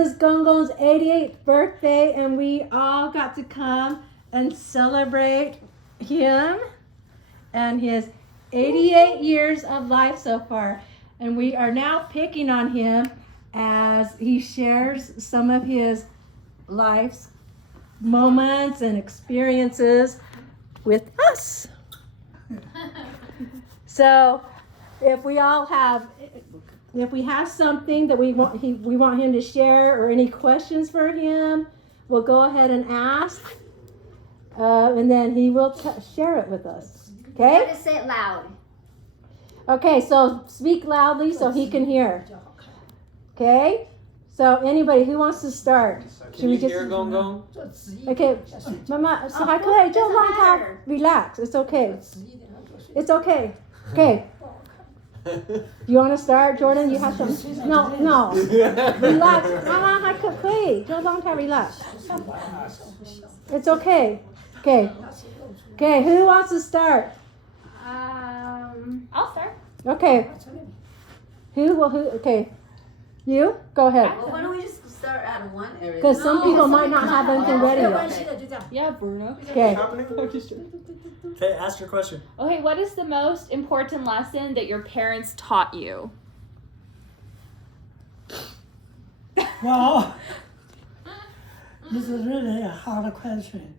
is Gongong's 88th birthday, and we all got to come and celebrate him and his 88 years of life so far. And we are now picking on him as he shares some of his life's moments and experiences with us. So if we have something that we want him to share, or any questions for him, we'll go ahead and ask, and then he will share it with us. Okay? You gotta say it loud. Okay, so speak loudly so he can hear. Okay? So anybody who wants to start? Can you hear Gong Gong? Okay, Mama, so relax. It's okay. It's okay. Okay. You want to start, Jordan? You have some. No. Relax. Mama, relax. It's okay. Okay. Who wants to start? I'll start. Okay. Who? Okay. You go ahead. Well, why don't we just start at one area? Because some people might not have anything ready yet. Yeah, Bruno. Okay. Okay, ask your question. Okay, what is the most important lesson that your parents taught you? Well, this is really a hard question.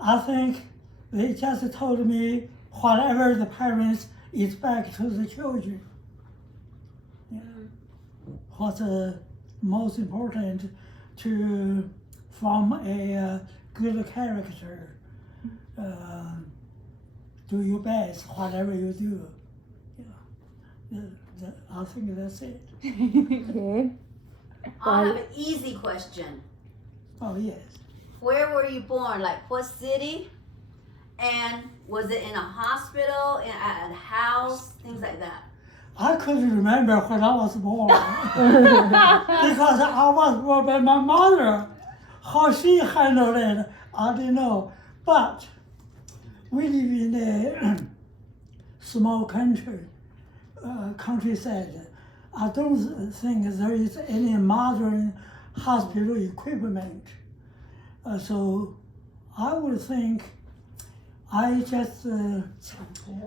I think they just told me whatever the parents expect to the children. Yeah. What's most important to form a good character. Do your best, whatever you do. Yeah. I think that's it. Okay. I have an easy question. Oh, yes. Where were you born? Like what city? And was it in a hospital, at a house, things like that? I couldn't remember when I was born because I was born by my mother. How she handled it, I don't know. But we live in a small countryside. I don't think there is any modern hospital equipment. So I would think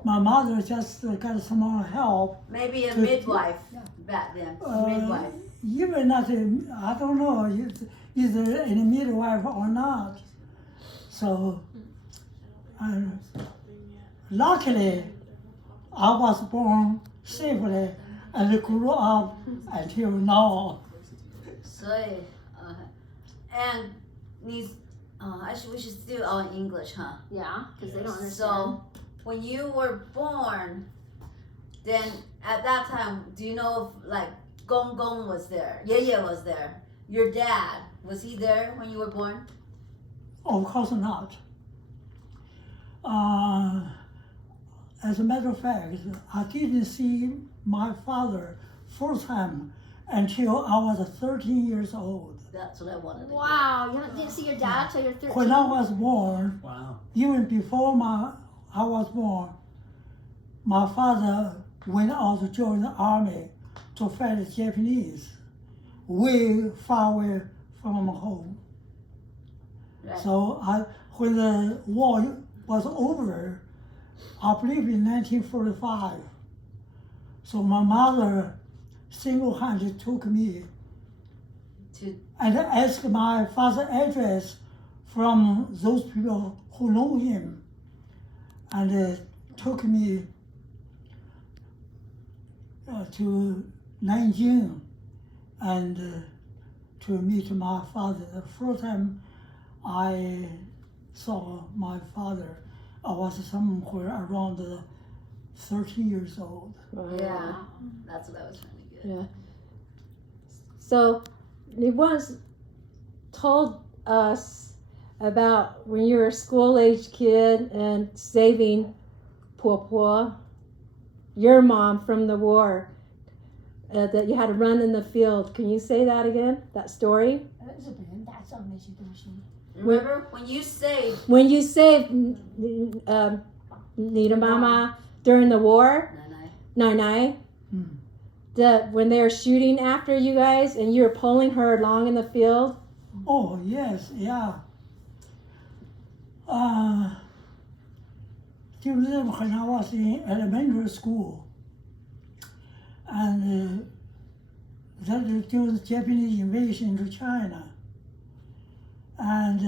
my mother just got some help. Maybe a midwife back then. Midwife. Even not, I don't know, is there any midwife or not. So, luckily, I was born safely and grew up until now. So, and we should still all in English, huh? Yeah, because they don't understand. So, when you were born, then at that time, do you know if like Gong Gong was there? Ye was there. Your dad, was he there when you were born? Of course not. As a matter of fact, I didn't see my father first time until I was 13 years old. That's what I wanted to Wow, you didn't see your dad till you're 13? When I was born, Wow. even before I was born, my father went out to join the army to fight the Japanese, way far away from home. Right. So when the war was over, I believe in 1945, so my mother single-handedly took me and asked my father's address from those people who know him, and took me to Nanjing and to meet my father. The first time I saw my father, I was somewhere around 13 years old. Yeah, that's what I was trying to get. Yeah. So, you once told us about when you were a school-age kid and saving Pua, your mom, from the war, that you had to run in the field. Can you say that again? That story? Remember when you saved When you saved Nita, 嗯 Mama during the war, Nai. 奶奶？ Mm. when they were shooting after you guys and you were pulling her along in the field? Oh, yes, yeah. 就是when I was in elementary school, and that was Japanese invasion to China. And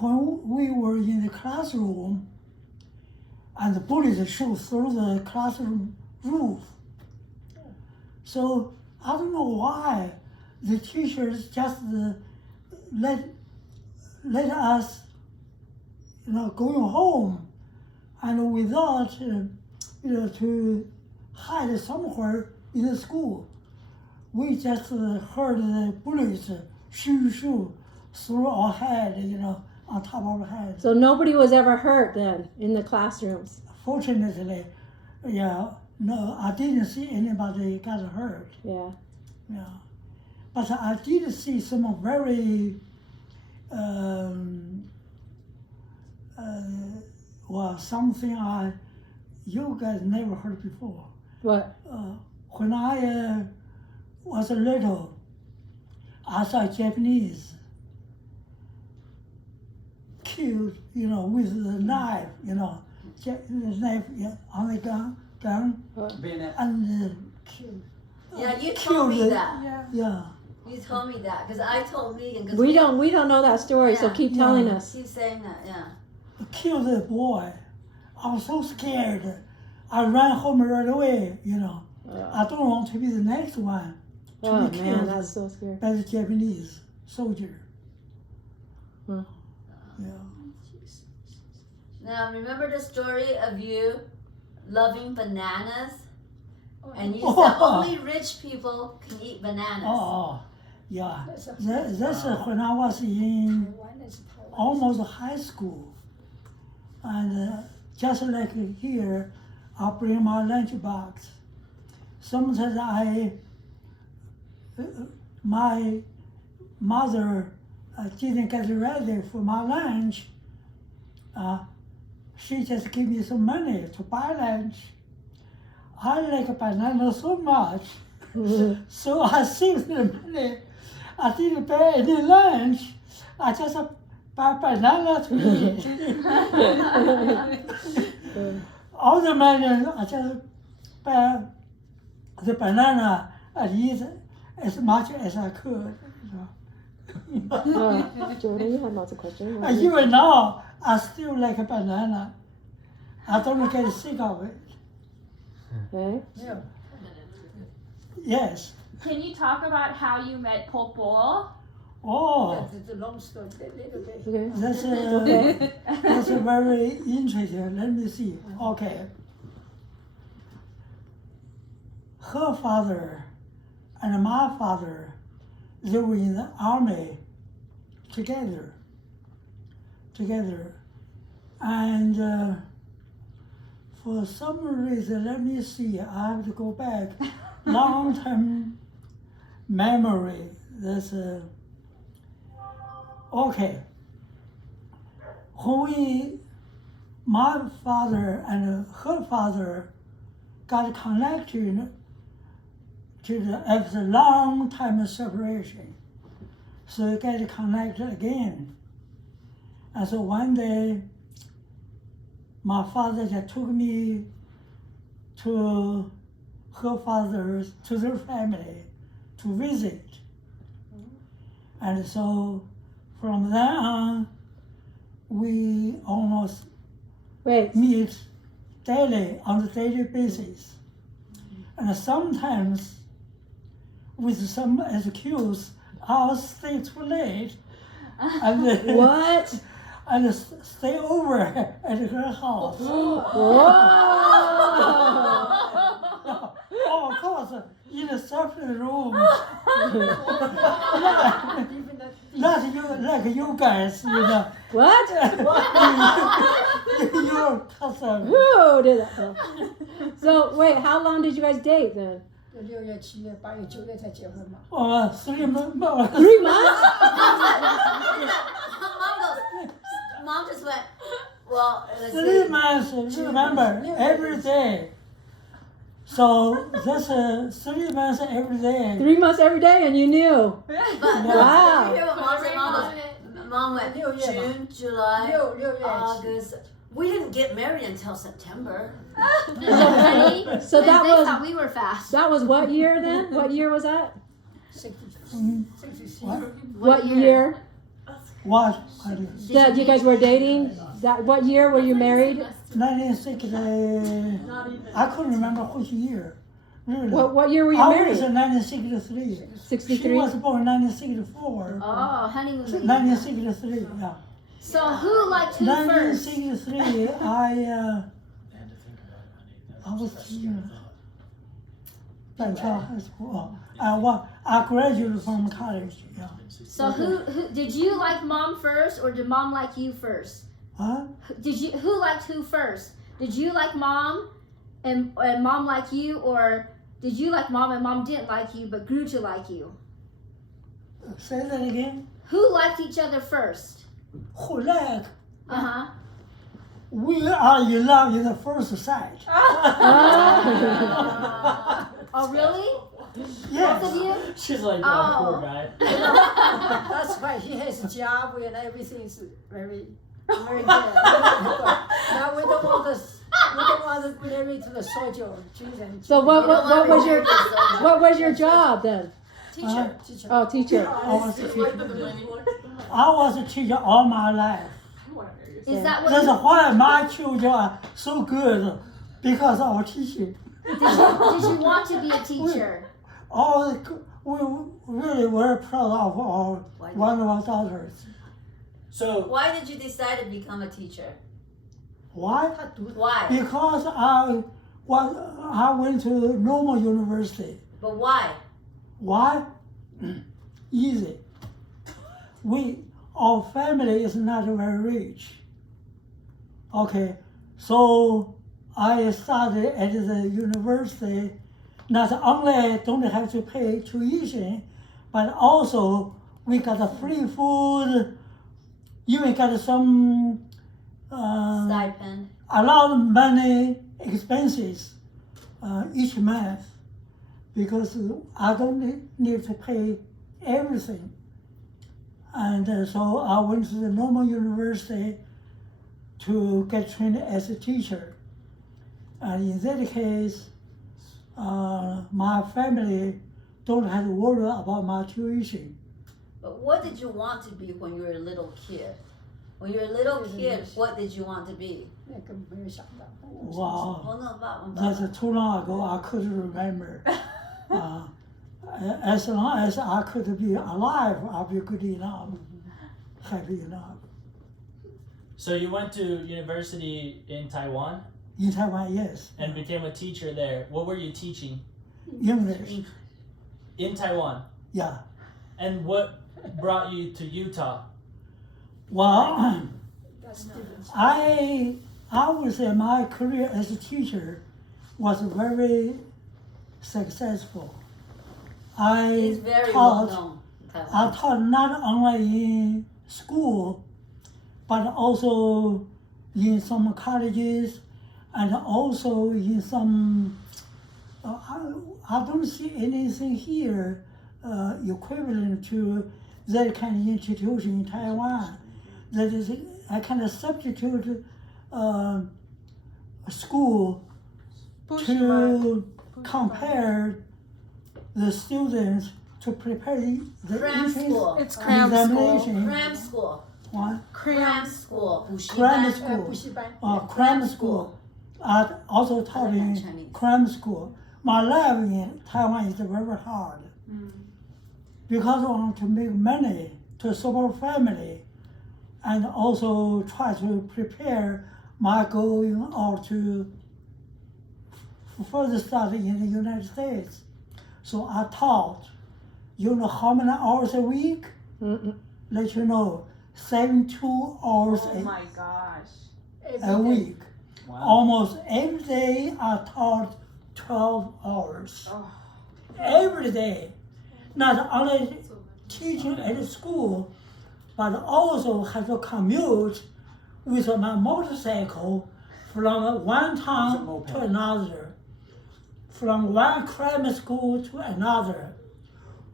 when we were in the classroom, and the bullets shoot through the classroom roof. So I don't know why the teachers just let us, going home, and without, to hide somewhere in the school. We just heard the bullets shoot through our head, on top of our head. So nobody was ever hurt then in the classrooms? Fortunately, yeah, no, I didn't see anybody got hurt. Yeah. Yeah, but I did see some very, something you guys never heard before. What? When I was little, I saw Japanese killed, with the knife, the knife on the gun, Bayonet. and killed. Yeah, you told me killed that. Yeah. You told me that because I told Megan. Cause We don't know that story, so Yeah. keep telling Yeah. us. She's saying that, yeah. Killed the boy. I was so scared. I ran home right away, I don't want to be the next one to Oh be man, killed that's so scary. by the Japanese soldier. Hmm. Yeah. Now remember the story of you loving bananas, and you said only rich people can eat bananas. Oh, yeah. That's when I was in almost high school. And just like here, I bring my lunch box. Sometimes my mother didn't get ready for my lunch. She just gave me some money to buy lunch. I like banana so much, so I saved the money. I didn't buy any lunch. I just buy banana to eat. All the money, I just buy the banana and eat as much as I could. Jordan, you had lots of questions. And even now, I still like a banana. I don't get sick of it. Okay. Yes. Can you talk about how you met Popo? Oh, It's a long story, a little bit. Okay. that's very interesting. Let me see. Okay. Her father and my father, they were in the army together. And for some reason, let me see, I have to go back. Long-term memory. That's okay. When my father and her father got connected after a long time separation, so they got connected again. And so one day, my father just took me to to their family to visit. And so from then on, we almost meet daily, on a daily basis. And sometimes with some excuse, I'll stay too late and What? and stay over at her house. Oh, of course, in a separate room. Not you, like you guys, What? Your cousin. Who did that? So wait, how long did you guys date then? 6月、7月、8月、9月才结婚嘛。 3 months. 3 months? Mom just went, well, let's 3 see. months, remember, every day. So that's 3 months every day. 3 months every day, and you knew. But Wow. did you hear what Mom said? Mom went 6月吧 June, July, 6月 August. We didn't get married until September. Honey, So that they was thought we were fast. that was what year then? What year was that? 66 What year What? I do. that you guys were dating? That what year were you married? 1960. I couldn't remember which year. Really. What year were you I was married? in 1963. She 63. was born in 1964. Oh, honey was 1963, yeah. So who liked who first? 1963, I was high school. I graduated from college, yeah. So who did you like Mom first, or did Mom like you first? Huh? Who liked who first? Did you like Mom, and Mom like you, or did you like Mom and Mom didn't like you but grew to like you? Say that again. Who liked each other first? Who like? Uh-huh. We are in love in the first sight. Oh, really? Yes. Both of you? She's like, Oh. oh, poor guy. That's why he has a job and everything is very good. Now we don't want to marry to the soldier, children. So what You don't wanna was be your married to the soldier. what was your job then? Teacher. teacher? Oh, teacher. I was a teacher all my life. Is that what That's why my children are so good, because of teaching. did you want to be a teacher? We really were proud of one of our daughters. So, Why did you decide to become a teacher? Why? Why? Because I went to normal university. But why? Why? Easy. Our family is not very rich. Okay, so I started at the university. Not only don't have to pay tuition, but also we got a free food. Even got some Stipend. a lot of money expenses each month, because I don't need to pay everything. And so I went to the normal university to get trained as a teacher. And in that case, my family don't have to worry about my tuition. But what did you want to be when you were a little kid? When you were a little kid, what did you want to be? 那个没有想到。 Wow, 我那爸爸 that's too long ago. I couldn't remember. As long as I could be alive, I'll be good enough, happy enough. so you went to university in Taiwan In Taiwan, yes. and became a teacher there. What were you teaching English, in Taiwan? yeah. And what brought you to Utah? Well, That's different. I would say my career as a teacher was very successful. He's very well taught known. in I Taiwan. taught not only in school, but also in some colleges, and also in some. I don't see anything here equivalent to that kind of institution in Taiwan. That is a kind of substitute school to compare the students to prepare the Cram entrance school. It's cram school. examination. Cram school. What? Cram school. 补习 Cram 班 school. 补习班。 Cram school. I also taught in Chinese. cram school. My life in Taiwan is very hard. Because I want to make money to support family, and also try to prepare my going out to further study in the United States. So I taught, you know how many hours a week? Let you know, 72 hours Oh my gosh. a week. Wow. Almost every day I taught 12 hours. Oh. Every day. Not only teaching at school, but also have to commute with my motorcycle from one town to another. from one cram school to another,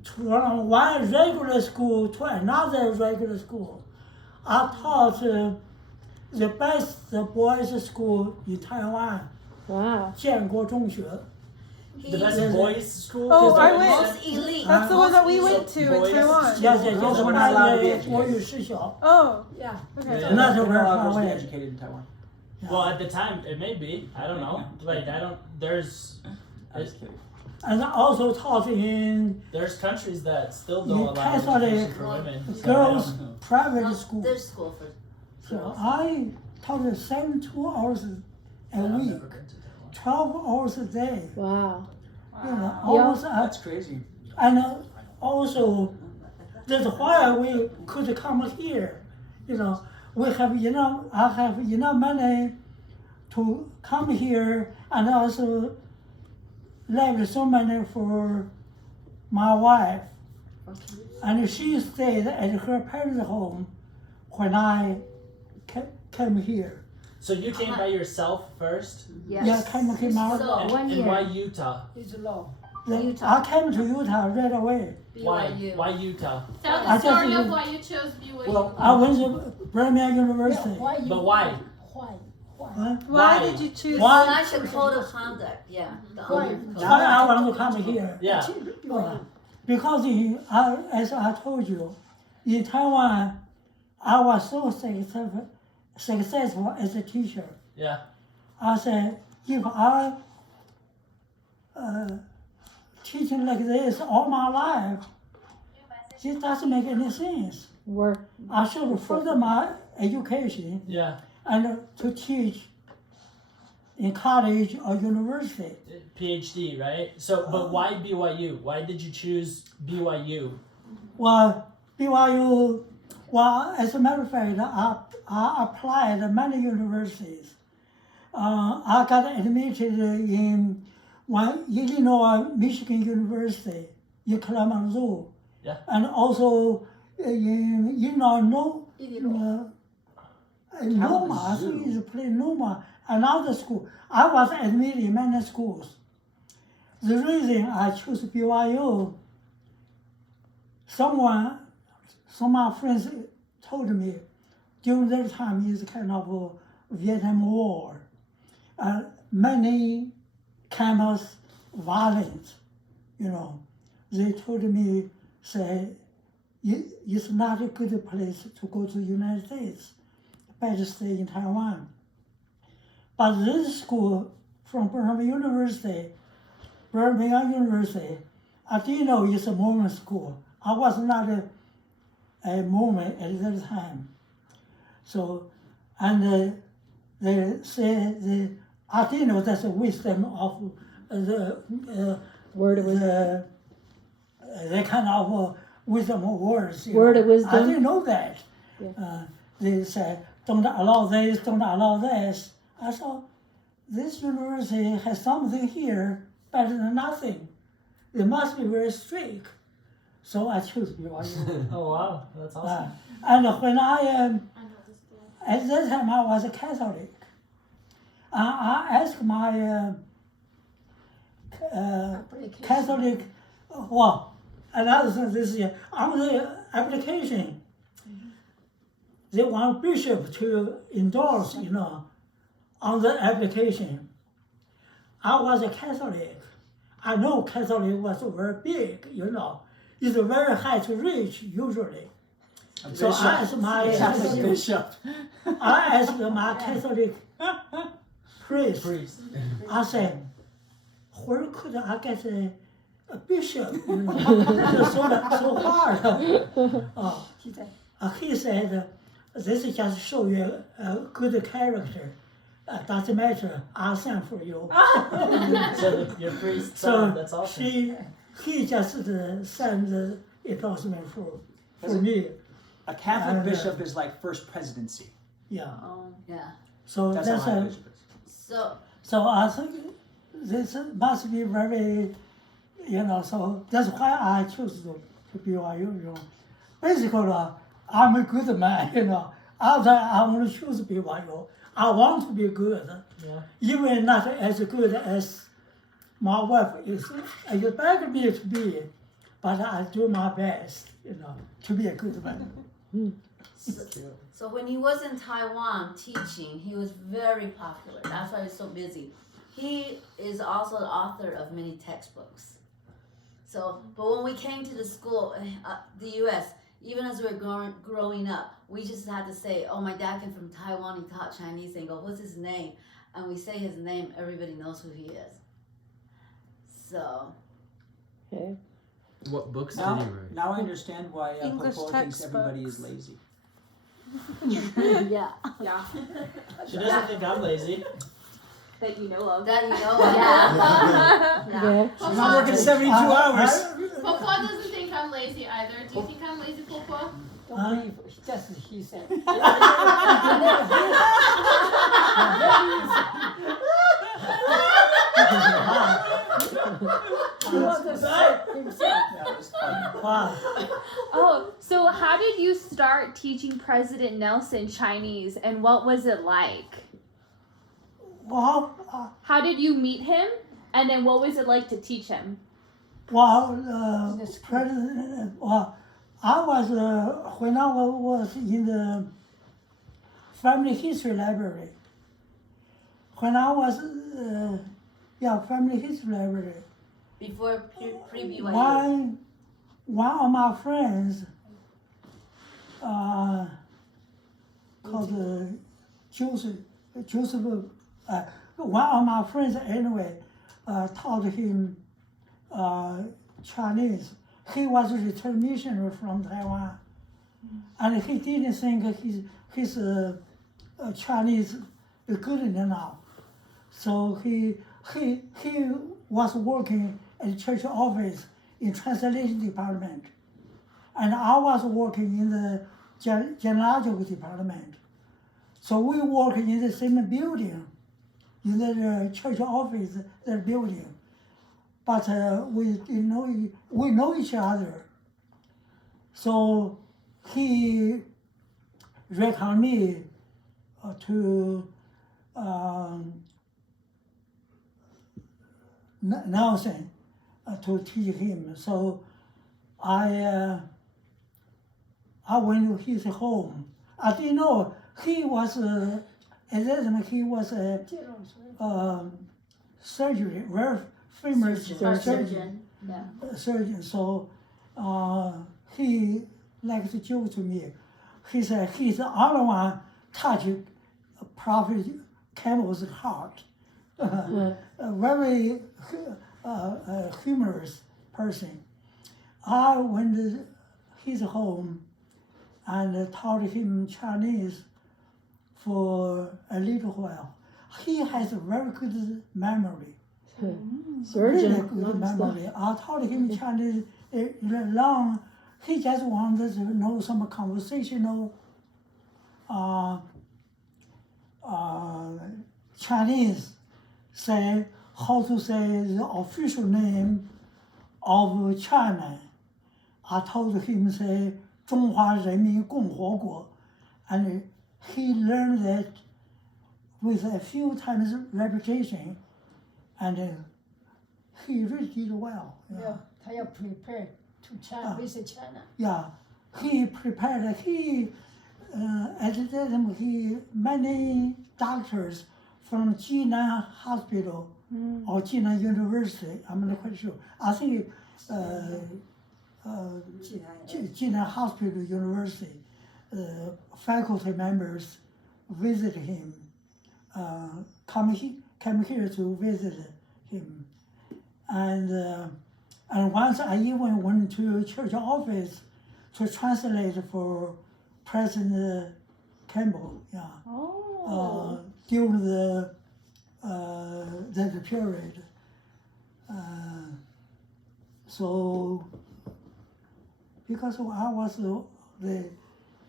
from one regular school to another regular school. I taught the best boys' school in Taiwan, Wow. 建国中学. The best boys' school? Oh, Is I that what you went- said? Most elite. That's the one that we So went to in boys- Taiwan. Yes, Girls were not allowed to be educated. 国语师校. Oh, Yeah. okay. Yeah. Not They're very not far allowed to be away. educated in Taiwan. Well, at the time, it may be. I don't know. Like, there's I'm just kidding. And I also taught in countries that still You don't allow Catholic education for women. So I girls' don't know. private No, school. there's school for So girls. I taught 72 hours a I've never week, been to Taiwan. 12 hours a day. Wow. You know, almost, That's crazy. and also that's why we could come here. You know, we have enough. I have enough money to come here, and also left so money for my wife, and she stayed at her parents' home when I came here. So you came by yourself first? Yes. Yeah, came out. So, And, 1 and year. why Utah? It's low. Utah. I came to Utah right away. Why? BYU. Why Utah? Tell I the just story of didn't- why you chose BYU. Well, I went to Birmingham University. Why you? But why? Why? Huh? Why Why? did you choose? Why? Such a code of conduct. Yeah. The Why? honor code. Why I want to come here? Yeah. Because as I told you, in Taiwan, I was so successful as a teacher. Yeah. I said, if I teaching like this all my life, it doesn't make any sense. Work. I should further my education Yeah. and to teach in college or university. PhD, right? So, but why BYU? Why did you choose BYU? Well, BYU, well, as a matter of fact, I applied at many universities. I got admitted in one Illinois Michigan University in Kalamazoo. Yeah. And also in Illinois, Noma, I think it's a place, Noma, another school. I was admitted in many schools. The reason I chose BYU, some of my friends told me during that time is kind of a Vietnam War. Many campus violence, you know. They told me, say, it's not a good place to go to the United States. Better stay in Taiwan. But this school from Birmingham University, I didn't know it's a Mormon school. I was not a Mormon at that time. So, and they say, I didn't know that's the wisdom of the Word of wisdom. the kind of wisdom of words. you Word know. of wisdom. I didn't know that. Yeah. They said, don't allow this, don't allow this. I thought, this university has something here better than nothing. It must be very strict. So I chose BYU. Oh wow, that's awesome. And when at that time I was a Catholic. I asked my Catholic, well, another thing this year, on the application, they want bishop to endorse, you know, on the application. I was a Catholic. I know Catholic was very big, you know. It's very hard to reach usually. So I asked my Catholic bishop. I asked my Catholic priest. I said, where could I get a bishop? You know, it's so hard. He said, this is just show you a good character. Doesn't matter. I'll send for you. So your priest So son, that's awesome. he just sent the endorsement for me. A Catholic And, bishop is like first presidency. Yeah. Yeah. So That's that's how my a, bishop is. so I think this must be very, you know. So that's why I chose to BYU. You know, basically, I'm a good man. You know, after I want to choose BYU, I want to be good. Yeah. Even not as good as my wife is expect me to be, but I do my best, to be a good man. So when he was in Taiwan teaching, he was very popular. That's why he's so busy. He is also the author of many textbooks. So, but when we came to the school, the U.S., even as we were growing up, we just had to say, "Oh, my dad came from Taiwan. He taught Chinese." And go, "What's his name?" And we say his name. Everybody knows who he is. So. Okay. What books did Now, he write? now I understand why English Popo thinks everybody is textbooks. lazy. Yeah. Yeah. She doesn't think I'm lazy. That you know of. That you know. Yeah. Yeah. She's not working 72 hours. Papa doesn't think I'm lazy either. Do you think I'm lazy, Papa? Don't believe just he said. He wants to say himself. That was funny. Wow. Oh, so how did you start teaching President Nelson Chinese, and what was it like? Well, How did you meet him, and then what was it like to teach him? President, I was, when I was in the family history library, when I was, family history library, Before pre-BYU. one of my friends, called Joseph, one of my friends anyway, taught him Chinese. He was a returned missionary from Taiwan, and he didn't think his Chinese is good enough. So he was working at the church office in translation department, and I was working in the genealogical department. So we work in the same building, in the church office, the building. But we know each other. So he recommended me to Nelson to teach him. So I went to his home. I didn't know he was at that time he was a surgeon, very famous surgeon. Yeah. Surgeon. So he liked to joke to me. He said he's the only one touching Prophet Campbell's heart. A very humorous person. I went to his home and taught him Chinese for a little while. He has a very good memory. Surgeon. Really good memory. I taught him Chinese long. He just wanted to know some conversational Chinese. Say how to say the official name of China. I told him say 中华人民共和国, and he learned that with a few times repetition, and he really did well. Yeah, 他要 prepare to China, visit China. Yeah, he prepared. At that time, many doctors from Jinan Hospital or Jinan University. I'm not quite sure. I think Jinan Hospital University faculty members visit him. Come here to visit him, and once I even went to church office to translate for President Campbell. Yeah. Oh. During that period. So because I was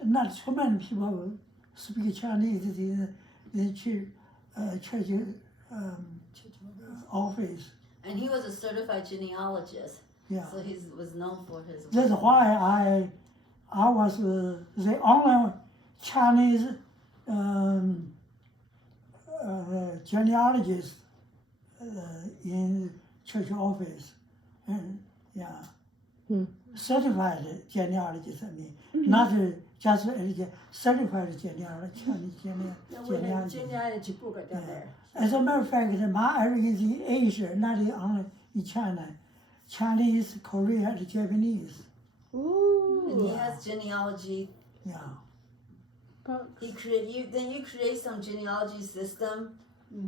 not so many people speak Chinese in the church office. And he was a certified genealogist. Yeah. So he was known for his work. That's why I was the only Chinese genealogist in church office, and yeah, Hmm. certified genealogy me, not just certified genealogy Now we have genealogy book down there. As a matter of fact, my area is in Asia, not only in China, Chinese, Korea, and Japanese. And he Ooh. has genealogy. Yeah. You create some genealogy system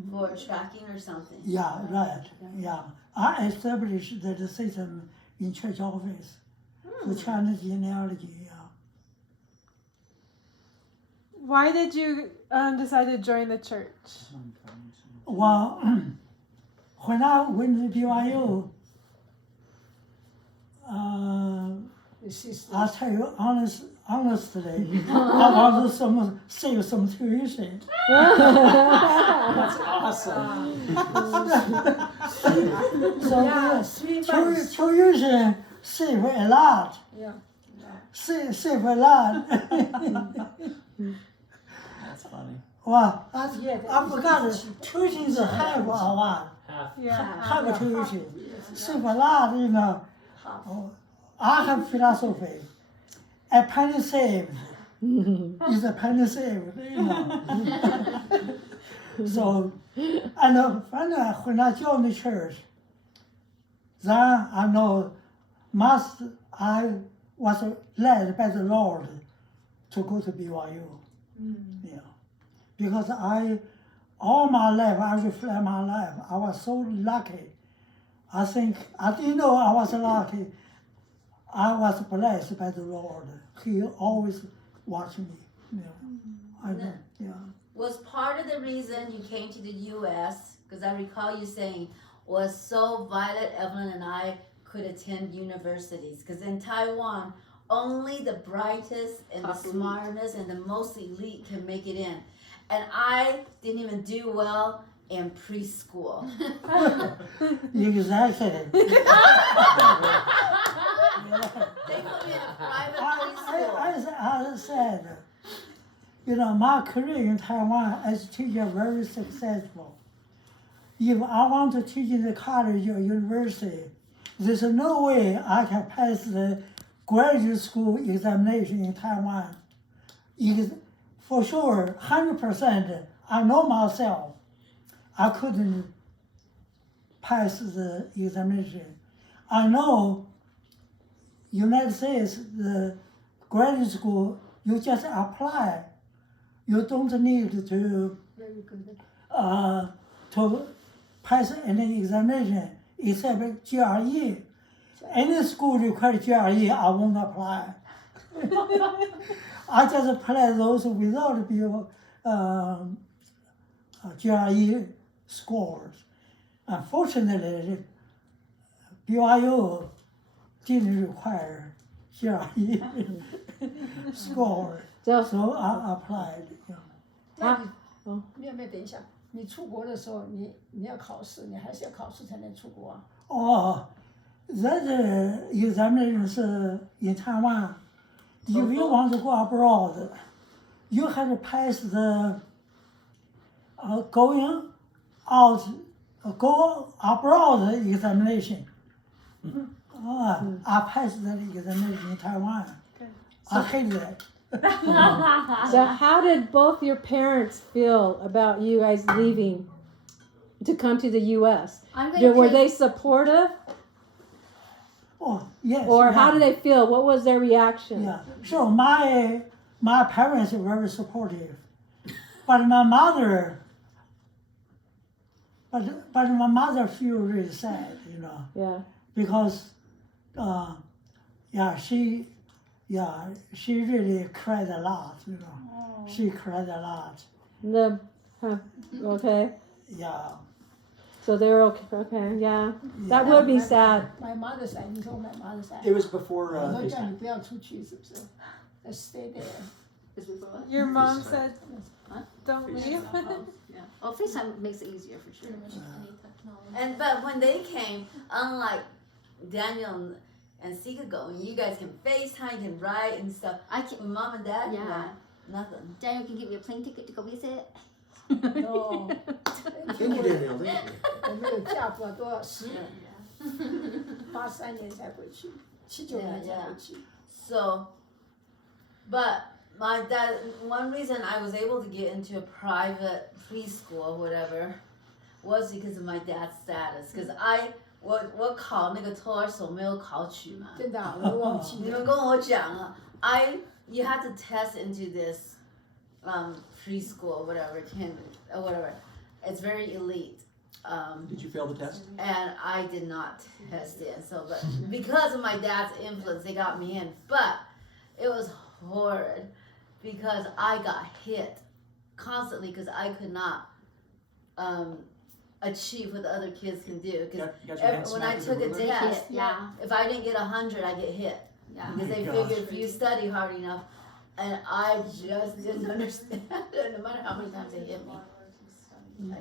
for tracking or something. Yeah, right. Yeah. I established the system in church office for Chinese genealogy. Yeah. Why did you decide to join the church? Well, when I went to BYU, The sister. I'll tell you honestly, I want to save some tuition. That's awesome. So Yeah, 3 months. tuition save a lot. Yeah. Save a lot. That's funny. Well, Yeah, I forgot it. Tuition is half a lot. Half. Yeah. Half a tuition. Save a lot, you know. Oh, I have philosophy. A penny saved is a penny saved, you know. So, and when I joined the church, then I know I was led by the Lord to go to BYU. Yeah. Because all my life, I reflect my life, I was so lucky. I think, I didn't know I was lucky. I was blessed by the Lord. He always watched me. Yeah. I know. Yeah. Was part of the reason you came to the U.S., because I recall you saying, was so Violet, Evelyn, and I could attend universities. Because in Taiwan, only the brightest and the smartest and the most elite can make it in. And I didn't even do well in preschool. Exactly. They put me in a private preschool. I said, you know, my career in Taiwan as a teacher very successful. If I want to teach in the college or university, there's no way I can pass the graduate school examination in Taiwan. For sure, 100%, I know myself, I couldn't pass the examination. I know United States, the graduate school, you just apply. You don't need to Very good. to pass any examination except GRE. Any school requires GRE, I won't apply. I just apply those without GRE scores. Unfortunately, BYU didn't require GRE score, so I applied. Yeah. 那你有没有等一下？你出国的时候，你要考试，你还是要考试才能出国啊？ Oh, that examination in Taiwan. If you want to go abroad, you have to pass the go abroad examination. I passed that examination in Taiwan. I hate that. So how did both your parents feel about you guys leaving to come to the U.S.? Were they supportive? Oh, yes. Or yeah. how did they feel? What was their reaction? Yeah, sure. My parents are very supportive, but my mother feel really sad, you know, Yeah. because she really cried a lot, you know. She cried a lot. Okay. Yeah. So they were okay. Okay. Yeah. That would be sad. My mother side，你说 my mother side， It was before 我说叫 FaceTime. 你不要出去，是不是 ？Let's stay there。 Your mom FaceTime. said, "Don't leave." Yeah. Well, FaceTime makes it easier for sure. But when they came, unlike Daniel and Sika going, you guys can FaceTime, you can write and stuff. I can. With mom and dad, Yeah. nothing. Daniel can give me a plane ticket to go visit. No， Thank you, Danielle. Thank you. 我没有嫁过多少10人。83年才回去，79年才回去。 So, but my dad, one reason I was able to get into a private preschool or whatever was because of my dad's status. Because我考那个托儿所没有考取嘛，真的啊，我忘记了。你们跟我讲了，you had to test into this preschool or whatever, or whatever. It's very elite. Did you fail the test? And I did not test it. So, but because of my dad's influence, they got me in. But it was horrid because I got hit constantly because I could not achieve what the other kids can do. Because Got your hand when I smacked with took a ruler? test, Yeah. if I didn't get 100, I get hit. Yeah. Because they gosh. figured if you study hard enough, and I just didn't understand it, no matter how many times they hit me.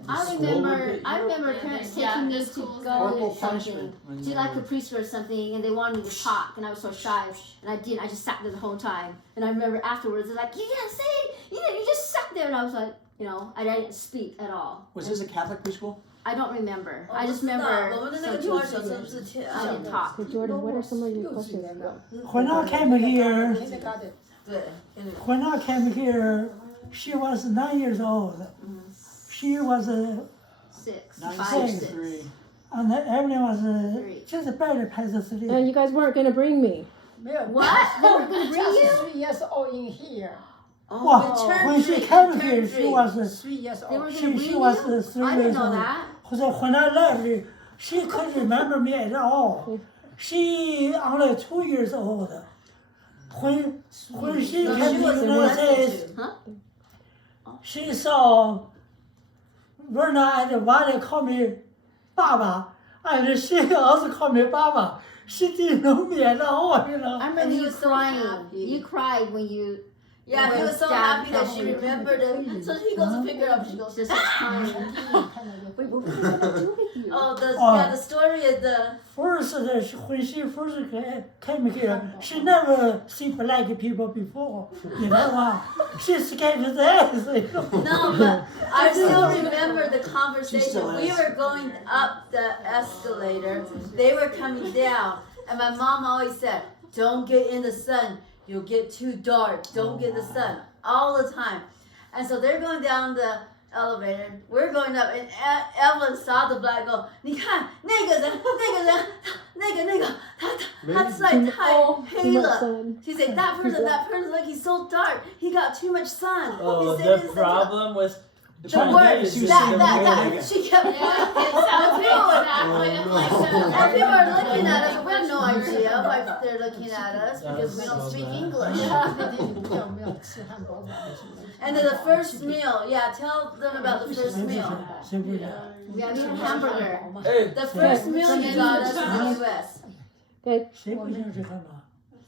I remember parents taking me to go Horrible to something, punishment when to you're- like a preschool or something, and they wanted me to talk, and I was so shy, and I didn't. I just sat there the whole time, and I remember afterwards, they're like, "You can't say, you just sat there," and I was like, I didn't speak at all. Was this a Catholic preschool? I don't remember. I 我 just 不知道 remember 我们的那个 some 托儿所 teachers 是不是 I didn't talk. So Jordan, what are some of your 60 questions? 年了。 When I came here, Kindergarten. 对， when I came here, she was 9 years old. She was, 6, 9, 5, 6, 6. 3. and everyone was Three. just barely past the And 3. you guys weren't gonna bring me. 没有。 What? They were gonna bring you? Just 3 years old in here. Well, turned when she three, came turned here, she three. was, 3 years They were old. gonna bring she you? was 3 I didn't years know old. that. So when I left, she couldn't remember me at all. She only 2 years old. When she So came she to was the United molested States, too. she saw Verna and Vanya call me Baba, and she also called me Baba. She didn't know me at all, you know. I remember And he you was so crying. happy. You cried when you Yeah, he was so Dad happy that she helped me. remembered it. So he goes to pick her up. She goes, just crying. 看到就 Wait, what were they gonna do with you? oh, Oh. the story is the First, when she first came here, she never seen black people before. You know, she's scared to death. You know? no, but I still remember the conversation. still We is. were going up the escalator. They were coming down, and my mom always said, "Don't get in the sun. You'll get too dark. Don't get in the sun." All the time. And so they're going down the elevator. We're going up, and Evelyn saw the black go. 你看那个人，他实在太黑了。 She said that person, like he's so dark. He got too much sun. Oh, He said the this, problem was the trying word to get you that. She kept Yeah, it sounds exactly like and that. people are looking at us. We have no idea why they're looking at us because we don't speak English. 不要吃汉堡包。 And then the first meal, yeah, tell them about the first meal. We had a hamburger. Hey, The first meal you got us in the U.S.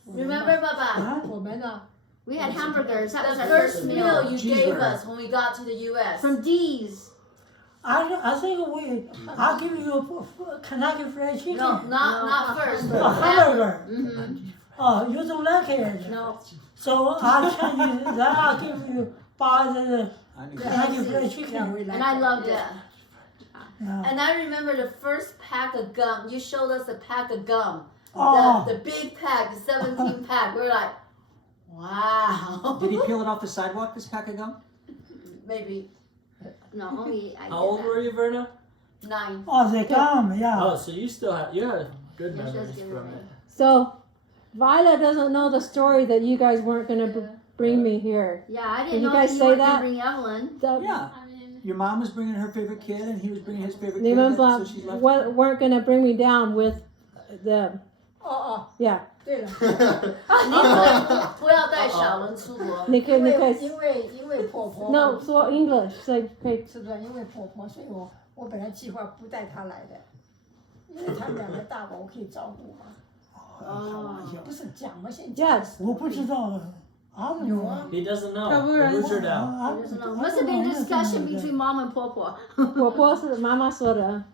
Remember, Baba? 我们呢？ We had hamburgers. That was The our first first meal meal. you gave Cheeseburger. us when we got to the U.S. From D's. I think I'll give you Kentucky Fried Chicken. No, not first. A hamburger. Mm-hmm. Oh, you don't like it? No. So I'll change it. Then I'll give you buy the I knew Kentucky Fried Yeah, Chicken. we like And I it. loved it. Yeah. Yeah. And I remember the first pack of gum. You showed us a pack of gum. Oh. The big pack, the 17 pack. We're like, wow. Did he peel it off the sidewalk, this pack of gum? Maybe No, only I did how old that. were you, Verna? 9. Oh, they come, yeah. Oh, so you still have good Yeah, she has memories good from memory. it. So Violet doesn't know the story that you guys weren't gonna bring me here. Yeah, I Did didn't you know guys that you say weren't that? gonna bring Evelyn. The, Yeah. I mean, Your mom was bringing her favorite kid, and he was bringing his favorite They kid. weren't, So she left. weren't gonna bring me down with them. 哦 Yeah. 对了，不要带小人出国。你可以因为婆婆 No, 说 English. So 可以是不是？因为婆婆，所以我本来计划不带她来的，因为他们两个大宝我可以照顾嘛。不是讲嘛，现在 Yes. 我不知道啊，有啊， He doesn't know. 要不然- Butchered out. I Doesn't know. Must have been discussion between mom and Popo. 婆婆是妈妈说的。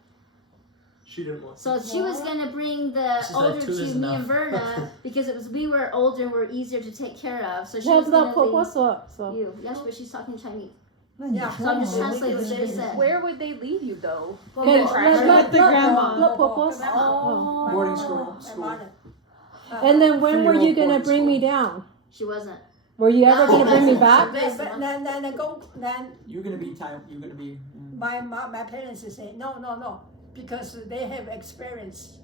She didn't want. So she was gonna bring the She's like, older two is two, me enough. and Verna, because it was we were older and were easier to take care of. So she 我 was 知道 gonna 婆婆 leave 说。 you. Yes, but she's talking Chinese. 那你 Yeah, 说 So I'm 嘛 just translating what they said. Where would they leave you though? Okay, Let the grandma. let Popo. Oh. Boarding school. My School. mother. And then when were you 3-year-old gonna boarding bring me school. down? She wasn't. Were you ever gonna bring me back? Then You're gonna be time. You're gonna be. my parents say no, because they have experience.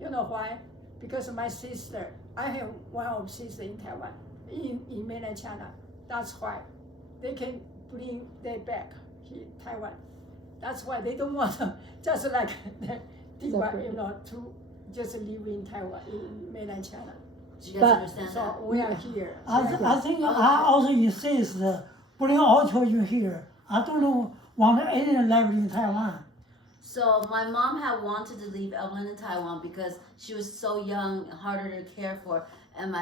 You know why? Because my sister, I have one of sister in Taiwan, in mainland China. That's why they can bring them back here, Taiwan. That's why they don't want to just like to just live in Taiwan, in mainland China. Do you guys But- understand So that? we are here. I think I also insist bring all children here. I don't want any left in Taiwan. So my mom had wanted to leave Evelyn in Taiwan because she was so young, harder to care for, and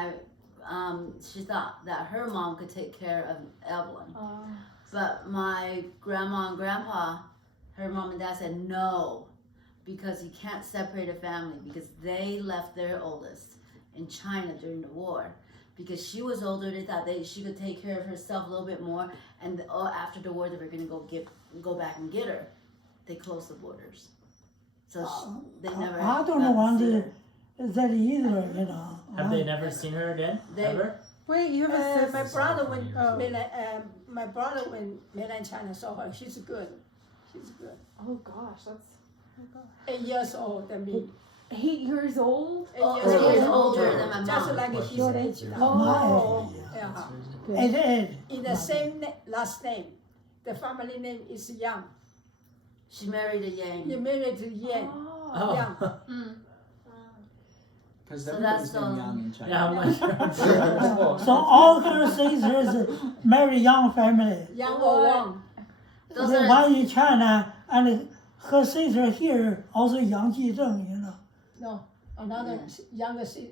she thought that her mom could take care of Evelyn. But my grandma and grandpa, her mom and dad said no, because you can't separate a family, because they left their oldest in China during the war. Because she was older, they thought she could take care of herself a little bit more, and after the war they were gonna go back and get her. They closed the borders, so they never. I don't got to want see to, her. that either, you know. Have they never seen her again? They- Ever? Wait, you have a sister. My brother went Oh. mainland China, saw her. She's good. She's good. Oh gosh, that's 8 years old than me. 8 years old. 8 Oh, years 8 years old. older than my Just mom. like his age now. Oh. Yeah. It. In the same last name. The family name is Yang. She married a Yang. You married to Yang. Oh. Yang. Because So everybody's that's, been young in China. Yeah, I'm not sure. I'm sure. So all her sisters marry young family. Yang or Wang. Those The are one in China and her sister here also Yang Jizheng, you know. No, another younger sister.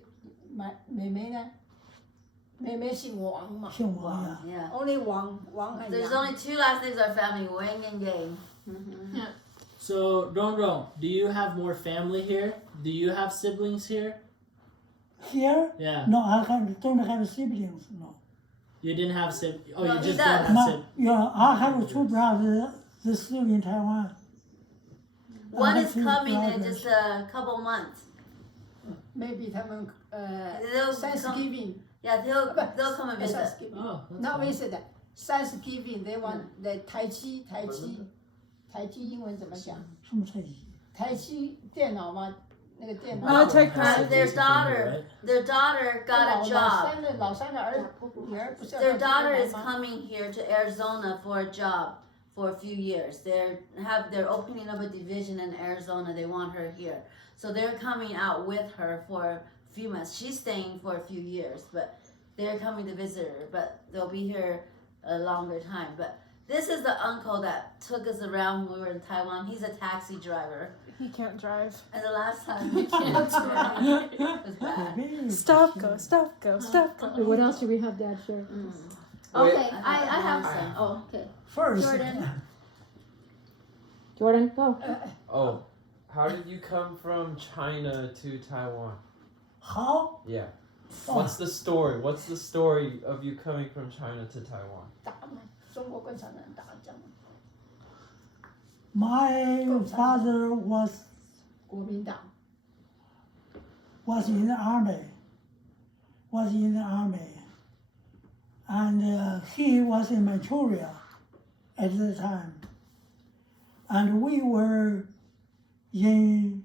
妹妹呢？妹妹姓王嘛。姓王呀。 yeah. Only Wang and There's Yang. only two last names of our family, Wang and Yang. So, Ronron, do you have more family here? Do you have siblings here? Here? Yeah. No, I don't have siblings, no. You didn't have siblings. Oh, No, you he just does. don't have siblings. Yeah, I have two brothers, they're still in Taiwan. One I is have two coming in brothers. just a couple months. Maybe 他们 They'll come, Thanksgiving. yeah, they'll come and visit. Thanksgiving. Oh, that's Not fine. visit. Thanksgiving. They want the 台积英文怎么讲？什么菜鸡？台积电脑吗？那个电脑。 Oh, tech And their daughter got a job. 老三的女儿不是要 Their 到 daughter 台 is 湾吗 coming here to Arizona for a job for a few years. They're opening up a division in Arizona. They want her here. So they're coming out with her for a few months. She's staying for a few years, but they're coming to visit her. But they'll be here a longer time. But this is the uncle that took us around when we were in Taiwan. He's a taxi driver. He can't drive. And the last time he can't drive, it was bad. Stop, go, stop, go, stop, go. What else do we have, Dad? Share. Okay, I have some. Oh, okay. First. Jordan. Jordan, go. Oh, how did you come from China to Taiwan? How? Yeah. What's the story? What's the story of you coming from China to Taiwan? 打嘛，中国共产党打这样。 My father was 国民党。 in the army. And he was in Manchuria at the time. And we were in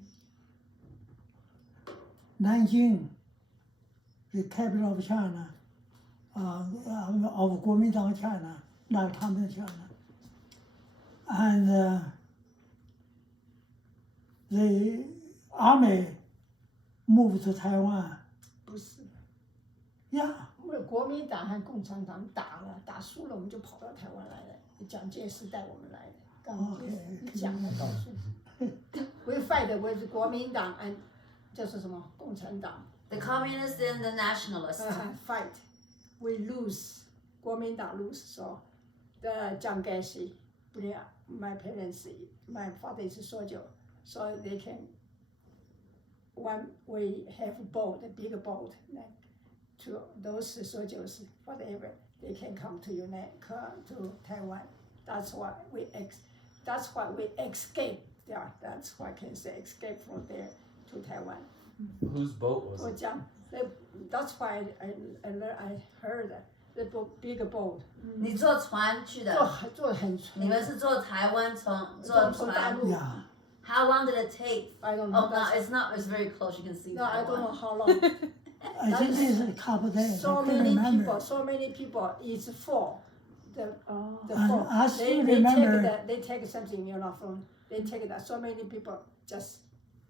Nanjing, the capital of China, of Kuomintang China, not Communist China. And the army moved to Taiwan. 不是， Yeah. 我们国民党和共产党打了，打输了，我们就跑到台湾来了。蒋介石带我们来的，蒋介石讲的告诉，we fight with 国民党 and 就是什么共产党 The communists and the nationalists. fight, we lose， 国民党 lose， so the 蒋介石不对啊 ，my parents, my father is soldier, so they can. When we have boat, a big boat, like to those soldiers, whatever, they can come to to Taiwan. That's why we escaped. Yeah, that's why I can say escape from there to Taiwan. Whose boat was 我 it? 讲，that's why I heard the big boat. 你坐船去的，坐很你们是坐台湾坐船。 Yeah. How long did it take? I don't Oh know. no, it's not. It's very close. You can see. No, I don't know Taiwan. how long. I think it's a couple days. So I can't many remember. people, so many people. It's full. The And full. I still They remember. they take something, from. They take that. So many people just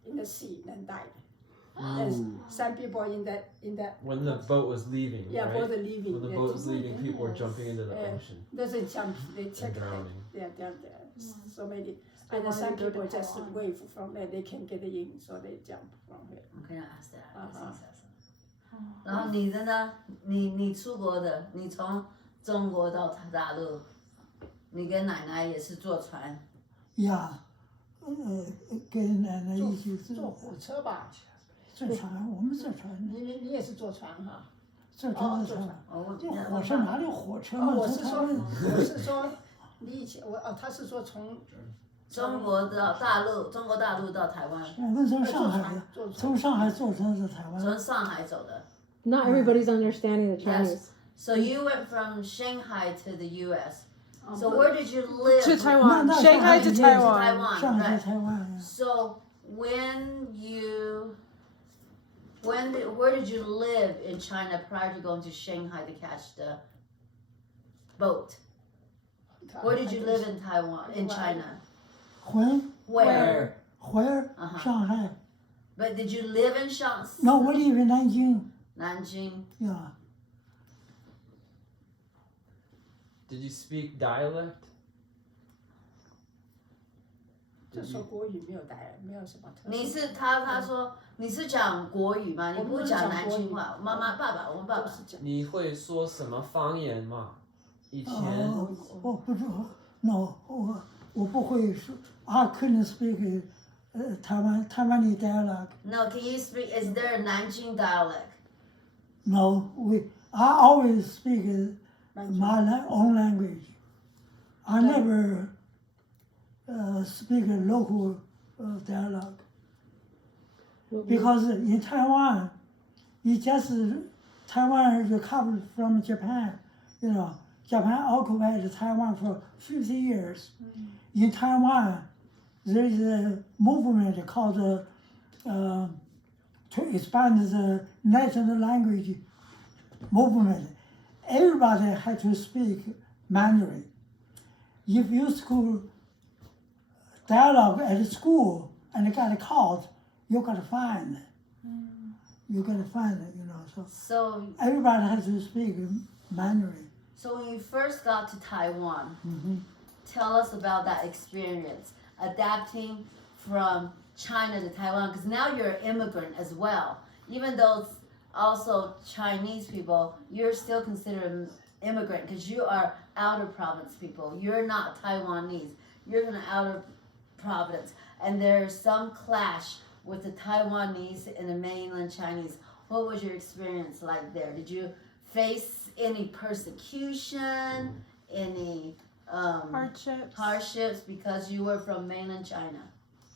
in the sea and died. And some people in that. When the boat was leaving, Yeah, right? for the leaving. When the yeah, boat was leaving, people were jumping into the ocean Doesn't jump. They and take that. drowning. They're so many. They And wanted some to go to people just Taiwan. wave from there. They can get in, so they jump from here. I'm gonna ask that. Uh-huh. 然后你的呢？你出国的，你从中国到大陆，你跟奶奶也是坐船。 Yeah. 跟奶奶一起坐火车吧？坐船，我们坐船，你也是坐船哈？坐船坐船。哦，这火车哪里有火车嘛？我坐台湾。是说，你以前他是说从中国到大陆，中国大陆到台湾，我们从上海，从上海坐车到台湾。从上海走的。 Not everybody's understanding the Chinese. Yes. So you went from Shanghai to the U.S. So where did you live? To Taiwan. No, Shanghai to Shanghai, yes. Taiwan. Taiwan, 上海 right? 台湾。 So where did you live in China prior to going to Shanghai to catch the boat? Where did you live in Taiwan, in China? Where? Where? Uh-huh. 上海。 But did you live in Shanghai? No, we live in Nanjing. Nanjing. Yeah. Did you speak dialect? 就说国语没有什么特色。你是他说你是讲国语吗？你不讲南京话？妈妈、爸爸，我爸爸。你会说什么方言吗？以前。我不知道 ，no，我不会说。I couldn't speak Taiwanese dialect. No, can you speak? Is there a Nanjing dialect? No, I always speak my own language. I never speak a local dialect. Because in Taiwan, Taiwan recovered from Japan. Japan occupied Taiwan for 50 years. In Taiwan, there is a movement called to expand the national language movement. Everybody had to speak Mandarin. If you school dialogue at school and got caught, you got fined. You got fined, So everybody has to speak Mandarin. So when you first got to Taiwan, tell us about that experience, adapting from China to Taiwan, because now you're an immigrant as well. Even though it's also Chinese people, you're still considered an immigrant because you are outer province people. You're not Taiwanese. You're from the outer province. And there's some clash with the Taiwanese and the mainland Chinese. What was your experience like there? Did you face any persecution, any hardships because you were from mainland China?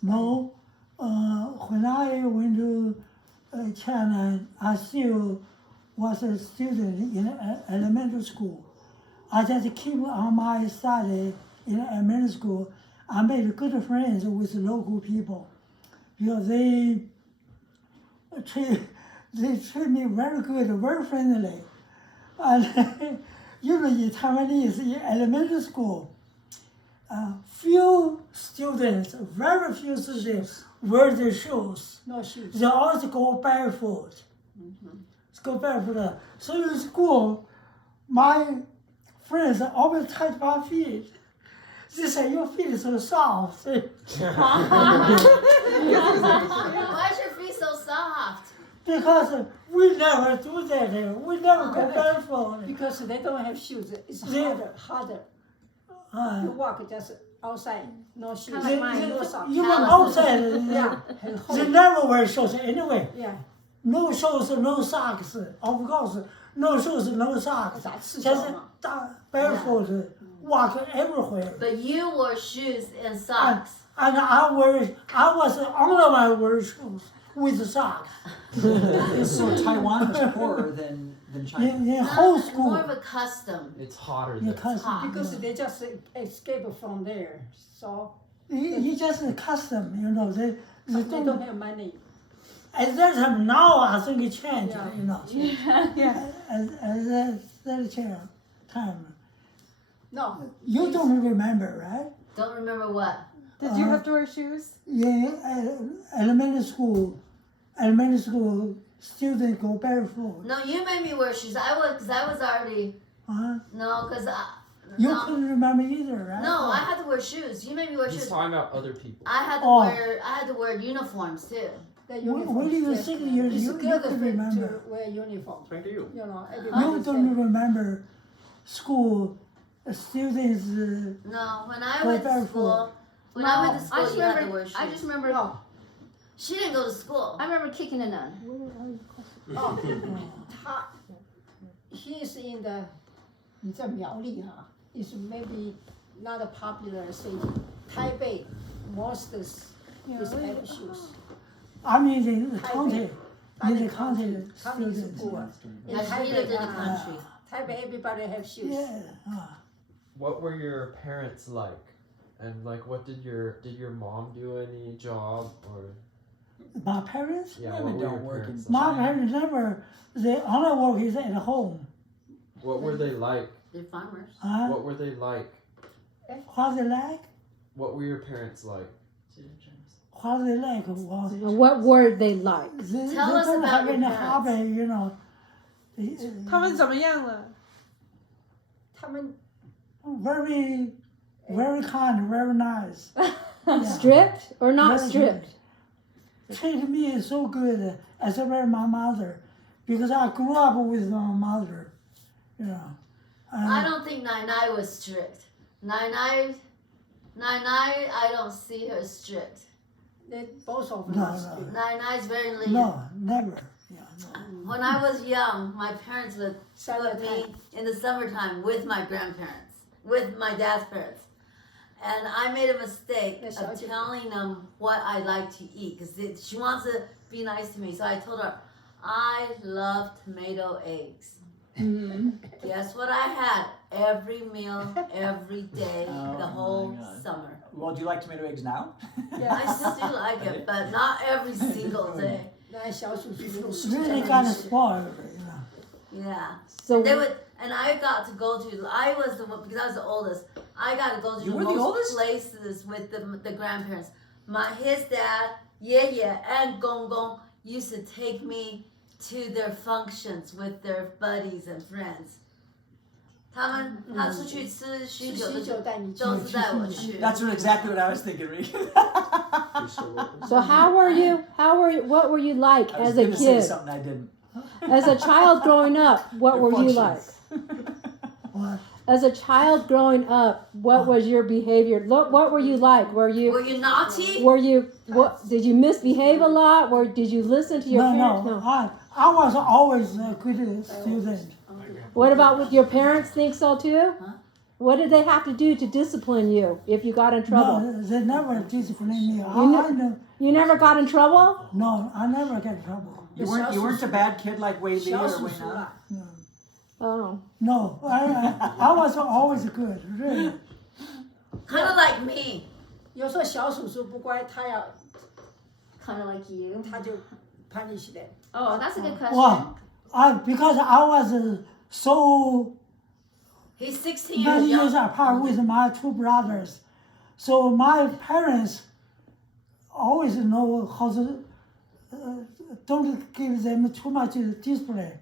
No. When I went to China, I still was a student in elementary school. I just keep on my study in elementary school. I made good friends with local people because they treat me very good, very friendly. And usually Taiwanese in elementary school, few students, very few students wear their shoes. No shoes. They always go barefoot. Go barefoot. So in school, my friends always touch my feet. They say, your feet are so soft. Why is your feet so soft? Because we never do that. We never go barefoot. Because they don't have shoes. It's harder. You walk just outside, no shoes, They- no socks. Even outside, Yeah, they never wear shoes anyway. yeah. No shoes, no socks. Of course, no shoes, no socks, 咋赤 just 脚嘛？ barefoot, walk everywhere. But you wore shoes and socks. And I was only one wear shoes with socks. So Taiwan was poorer than China. In whole More school. of a custom. It's hotter You there. custom. Because they just escape from there, so You just a custom, you know. They they don't. don't have money. At that time, now I think it changed, Yeah. you know. Yeah. At that time, No, you don't remember, right? Don't remember what? Did you have to wear shoes? Yeah, elementary school students go barefoot. No, you made me wear shoes. I was already Huh? no, cause You no, couldn't remember either, right? no, I had to wear shoes. You made me wear He's shoes. talking about other people. I had to Oh. wear uniforms too. the When uniform. you were 6 years, It's you good could to remember. wear uniform. Thank you. You know, You everybody don't remember school students. No, when I Go went to barefoot. school, when I went to I school, just you had to remember. wear shoes. I just remember. No, She didn't go to school. I remember kicking a nun. oh, 他 he is in the 你在苗栗哈 is maybe not a popular city. Taipei, most is have shoes. I mean, the county, in the County county is students. poor. In Yeah, she lived in the Taipei, country. Taipei everybody have shoes. Yeah. What were your parents like? And like, what did your mom do any job or? My parents? Yeah, Women what were don't your work parents in like? My parents never, they only work is at home. What were they like? They're farmers. What were they like? What they like? What were your parents like? What they like? Well, What were they like? they Tell us don't about have your any parents. hobby, you know. 他们怎么样了？他们 Very, very kind, very nice. Yeah. Strict or not Very strict? good. Treat me so good as if I my mother, because I grew up with my mother, you know. I don't think Nai was strict. Nai, I don't see her strict. they both of them No, are no. strict. Nai's very lenient. No, never. Yeah, no. When I was young, my parents would put Summertime. me in the summertime with my grandparents, with my dad's parents. And I made a mistake That's of okay. telling them what I like to eat because she wants to be nice to me. So I told her, I love tomato eggs. Guess what I had every meal, every day, Oh the my whole God. summer. Well, do you like tomato eggs now? I still do like it, but not every single day. 那小叔叔 Really kind of spoiled, you know. Yeah. So They would, and I got to go to. I was the one because I was the oldest. I got to go to You the were the most oldest? places with the grandparents. His dad, and Gong Gong used to take me to their functions with their buddies and friends. 他出去吃喜酒的时候，都是带我去。 That's exactly what I was thinking, Rick. So what were you like I was as a gonna say kid? something I didn't. As a child growing up, what were you like? What? As a child growing up, what was your behavior? What were you like? Were Were you you naughty? what did you misbehave a lot? Or did you listen to your parents? No. I was always a good student. What about with your parents think so too? Huh? What did they have to do to discipline you if you got in trouble? No, they never disciplined me. You never got in trouble? No, I never get in trouble. You weren't a bad kid like Wei Li 小 or 叔 Wei 叔 Na. 啊， Oh. No, I was always good, really. Kind of like me. 有时候小叔叔不乖，他要 Kind of like you. 他就 punish them. Oh, that's a good question. Well, because I was so He's 16 many years years young. apart with my two brothers, so my parents always know how to don't give them too much discipline.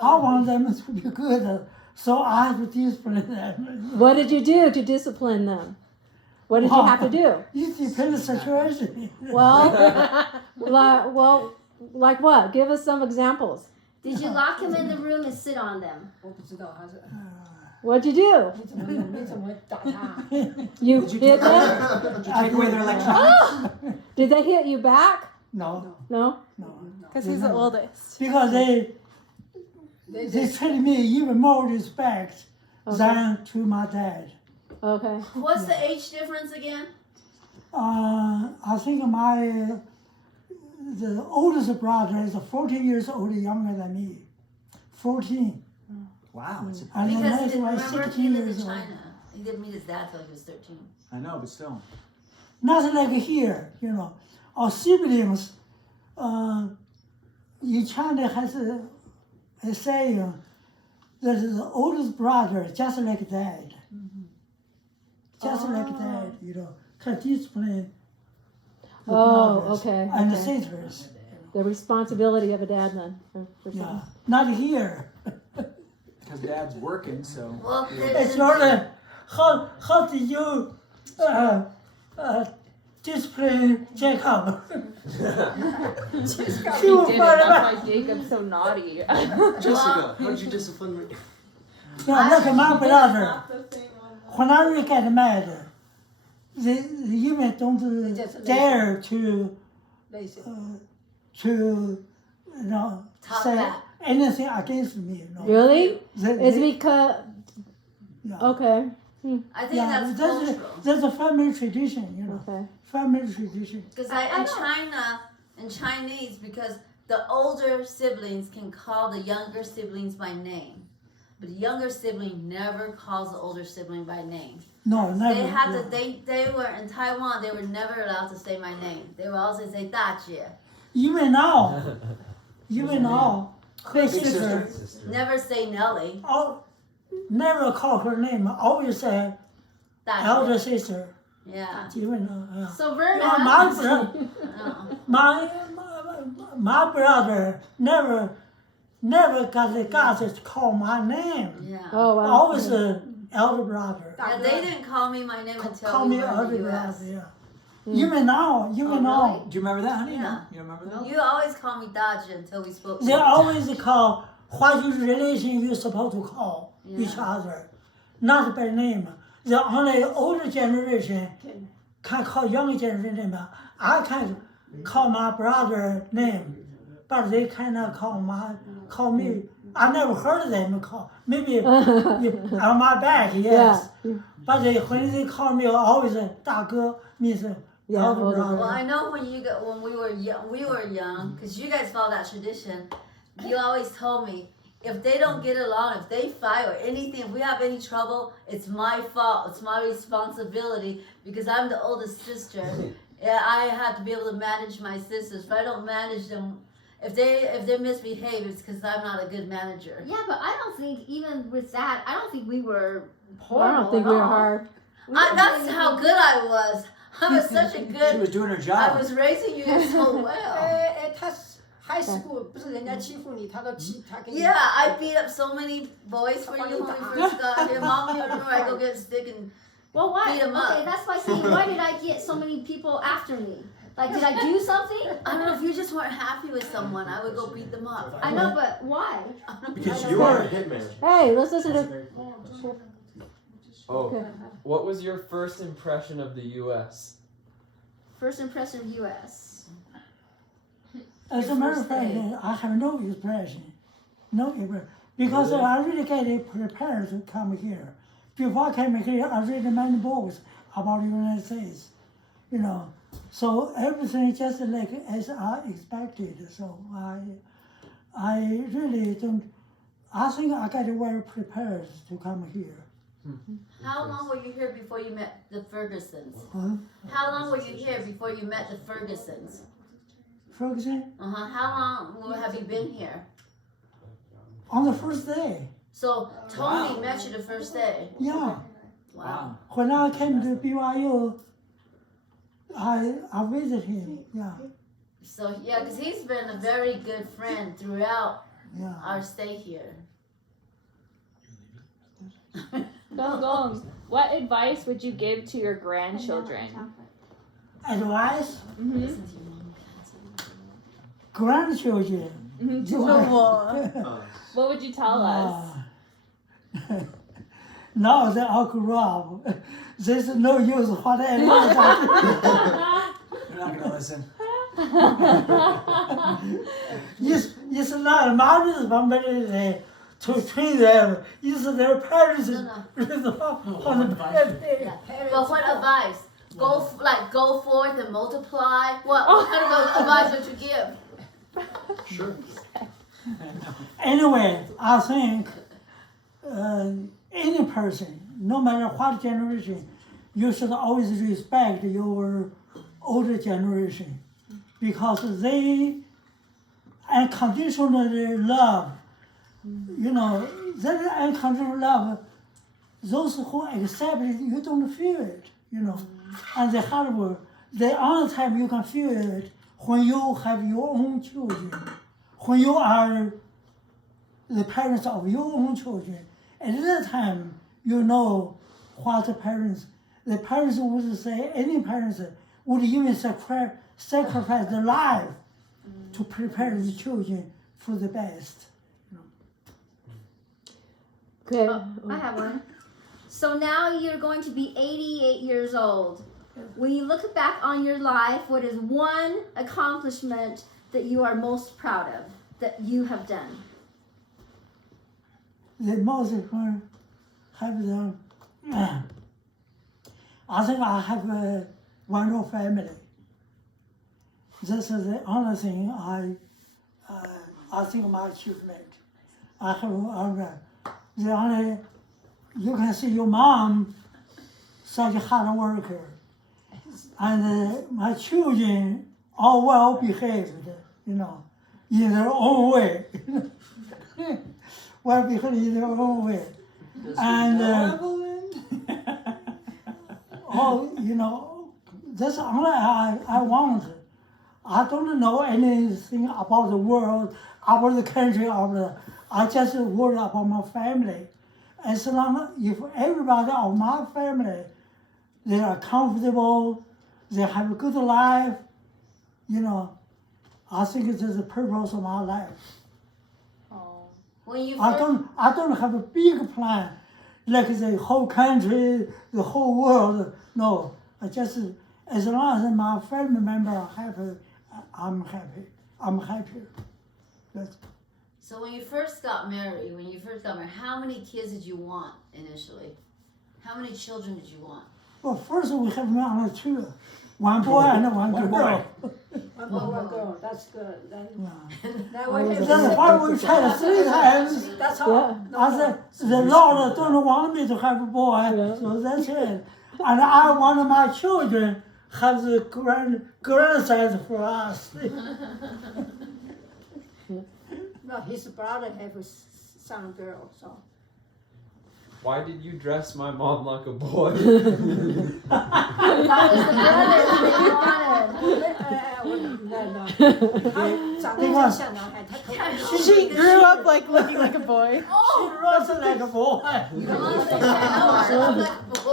I want them to be good, so I have to discipline them. What did you do to discipline them? What did you have to do? It depends on the situation. Well, like what? Give us some examples. Did you lock him in the room and sit on them? 我不知道他是 What'd you do? 你怎么打他？ You Did you hit take them? Did you take away their electronics? Did they hit you back? No, No? no. Because he's the oldest. Because they treat me even more respect Okay. than to my dad. Okay. What's the age difference again? I think the oldest brother is 14 years old younger than me. 14. Wow. It's And the Because next one is remember, he 16 lived years in old. China. He didn't meet his dad till he was 13. I know, but still. Not like here, you know. Our siblings, in China has a saying that the oldest brother just like dad. Just like dad, you know, can discipline the Oh, brothers okay, and the okay. sisters. The responsibility of a dad then. For Yeah, something. not here. Because dad's working, so. Well, It's only how do you discipline Jacob? He You did it. find That's out. why Jacob's so naughty. Jessica, how did you discipline me? Yeah, look at my brother. Whenever we get mad, they even don't just dare to Listen. you know Talk say back. anything against me. You know. Really? They- It's they- because yeah. okay. I think Yeah, that's that's cultural. that's a family tradition, you know. Okay. Family tradition. Because I in know. China, in Chinese, because the older siblings can call the younger siblings by name, but the younger sibling never calls the older sibling by name. No, never. They had yeah. to. They were in Taiwan. They were never allowed to say my name. They would always say 大姐. Even now, even now, her Big sister, sister. Never say Nelly. never call her name. Always say 大姐. elder sister. Yeah. Even now, yeah. So Verna, Yeah, Oh. my brother never got the guts to call my name. Yeah. Oh wow. Always elder brother. Yeah, they didn't call me my name until Call we me were in elder the brother. U.S. Yeah. Mm. Even now, even now, Do you remember that, honey? Yeah. No? You don't remember that? You always call me 大姐 until we spoke. they always call what your relation you're supposed to call each Yeah. other, not by name. The only older generation can call younger generation name. I can call my brother name, but they cannot call me. I never heard them call. Maybe on my back, yes. Yeah. But when they call me, always 大哥 means Yeah, elder older brother. Well, I know when we were young, because you guys follow that tradition. You always told me if they don't get along, if they fight or anything, if we have any trouble, it's my fault. It's my responsibility because I'm the oldest sister. Yeah, I have to be able to manage my sisters. If I don't manage them, if they misbehave, it's because I'm not a good manager. yeah, but I don't think even with that, I don't think we were I horrible. don't think at we were all. hard. We were That's doing how good I was. I was such a She good. was doing her I job. was raising you so well. 他 high school 不是人家欺负你，他都欺他给你。 Yeah, I beat up so many boys for you when we first got here. Mommy, remember I go get a stick and Well, why? Beat 'em up. Okay, that's why I'm saying, why did I get so many people after me? Like, did I do something? I don't know if you just weren't happy with someone, I would go beat them up. I know, but why? Because you are a hitman. Hey, let's listen to. Oh, what was your first impression of the U.S.? First impression of U.S. As a matter of fact, I have no impression. Because Really? I really get prepared to come here. Before I came here, I read many books about the United States, you know. So everything just like as I expected. So I really don't. I think I got well prepared to come here. How long were you here before you met the Fergusons? Huh? How long were you here before you met the Fergusons? Ferguson, How long have you been here? on the first day, So Tony met you the first day. yeah. Wow. When I came to BYU, I visited him. Yeah, So yeah, because he's been a very good friend throughout yeah. our stay here. Gong Gong, what advice would you give to your grandchildren? Advice, Mm-hmm. Listen to your mom. grandchildren. What would you tell us? Now they all grew up. There's no use whatever. You're not gonna listen. It's not my responsibility to train them. Use their parents' No. on the birthday. Yeah. But what advice? Go forth and multiply. What kind of advice would you give? Sure. Anyway, I think any person, no matter what generation, you should always respect your older generation because they unconditionally love. You know, that unconditional love, those who accept it, you don't feel it, you know. And the hard work, the only time you can feel it when you have your own children, when you are the parents of your own children. At that time, you know what the parents would say, any parents would even sacrifice their life to prepare the children for the best. Okay. I have one. So now you're going to be 88 years old. When you look back on your life, what is one accomplishment that you are most proud of that you have done? The most important have done. I think I have a wonderful family. This is the only thing I think my achievement. I have the only, you can see your mom, such a hard worker, and my children are well behaved, you know, in their own way. Well behaved in their own way. And you know, that's all I want. I don't know anything about the world, about the country, I just worry about my family. As long if everybody of my family, they are comfortable, they have a good life, you know, I think it is the purpose of my life. When you I don't have a big plan, like the whole country, the whole world. No, I just as long as my family member are happy, I'm happy. I'm happier. That's, So when you first got married, how many kids did you want initially? How many children did you want? well, first we have only two, one boy and one girl. One girl, that's good. Then I was That's why we tried 3 times. that's all. I said, the Lord don't want me to have a boy, so that's it. And I want my children have the grandsons for us. No, his brother have a son, girl, so. Why did you dress my mom like a boy? That was the brothers that you wanted. 他长得像小男孩，他头发 She grew up like looking like a boy. She runs like a boy.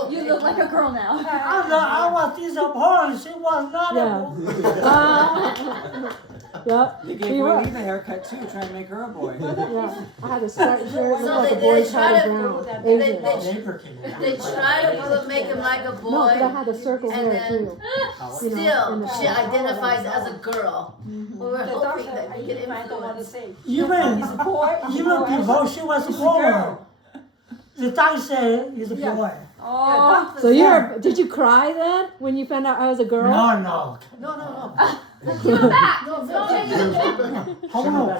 You look like a girl now. I was disappointed. She was not a boy. Yep. You gave Eve a haircut too, trying to make her a boy. Yeah. I had a striped shirt, looked So like a they boy try tied to- down. they- Asian. They try to make him like a boy. No, but I had a circle and hair then too. still, she identifies as a girl. Mm-hmm. We were The hoping doctor, that we could I don't want to influence. say. Even, He's a boy. even before she was born, the doctor said he's a Yeah. boy. Oh, So did you cry then when you found out I was a girl? No. No. give it back. No,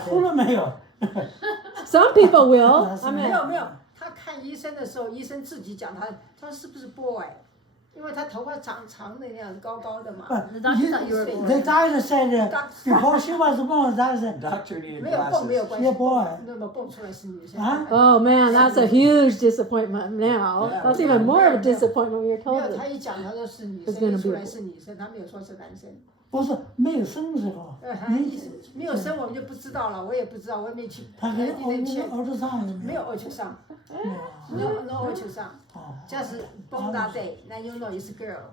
哭了没有？ Some people will. I 没 mean, 有没有，他看医生的时候，医生自己讲他是不是 boy，因为他头发长长的那样高高的嘛。 The doctor thought you were a boy. The doctor said before she was born, the doctor said, Doctor needed 没有蹦没有 glasses. 关 she 系 a，boy. 那么蹦出来是女生。 Huh? oh man, that's a huge disappointment now. That's even more of a disappointment when you're 没 told 有， it. 他一讲他说是女 It's 生， gonna 一出 be 来是女生，他没有说是男生。不是没有生的时候，他意思没有生我们就不知道了，我也不知道，我也没去，他给一人去，儿子上没有二球上，no 二球上，just born that day. Now you know it's a girl.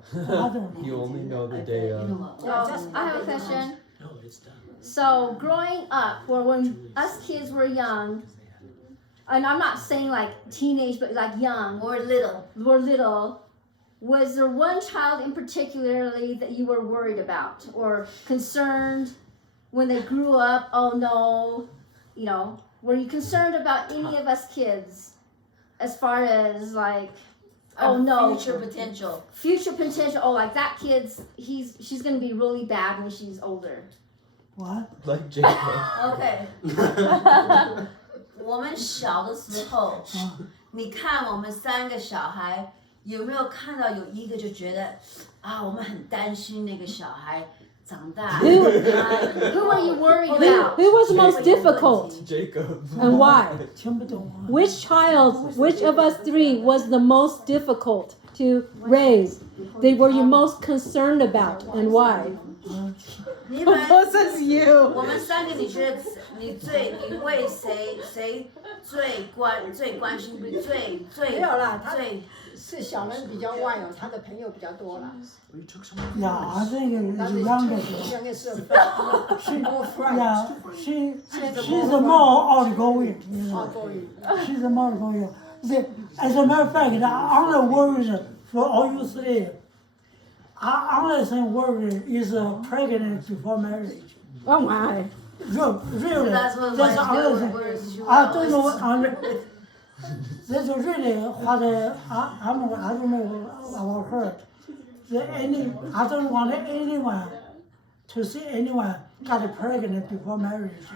You only know the day of. Yeah, just I have a that day. question. No, it's done. So growing up, or when us kids were young, and I'm not saying like teenage, but like young Or little. were little, was there one child in particularly that you were worried about or concerned when they grew up? Oh no, Were you concerned about any of us kids, as far as like, oh no, Future potential. future potential? Oh, like that kid's she's gonna be really bad when she's older. What? Like Jacob. OK，我们小的时候，你看我们3个小孩，有没有看到有一个就觉得啊，我们很担心那个小孩长大。 Who Who are you worried about? who was most difficult Jacob. and why? 听不懂啊。 Which of us three was the most difficult to raise? They were you most concerned about and why? 你们 Who says you? 我们3个，你觉得你为谁最关心，没有啦，他最是小人比较外哦，他的朋友比较多啦。 Yeah, I think That the is youngest. youngest She, more friends. yeah, she's more outgoing. You know. Outgoing. She's more outgoing. As a matter of fact, I'm only worried for all you three. I only think worried is pregnant before marriage. Oh my. Really, That's what that's the my only thing. words you I don't know. That's really what I don't know about her. I don't want anyone to see anyone got pregnant before marriage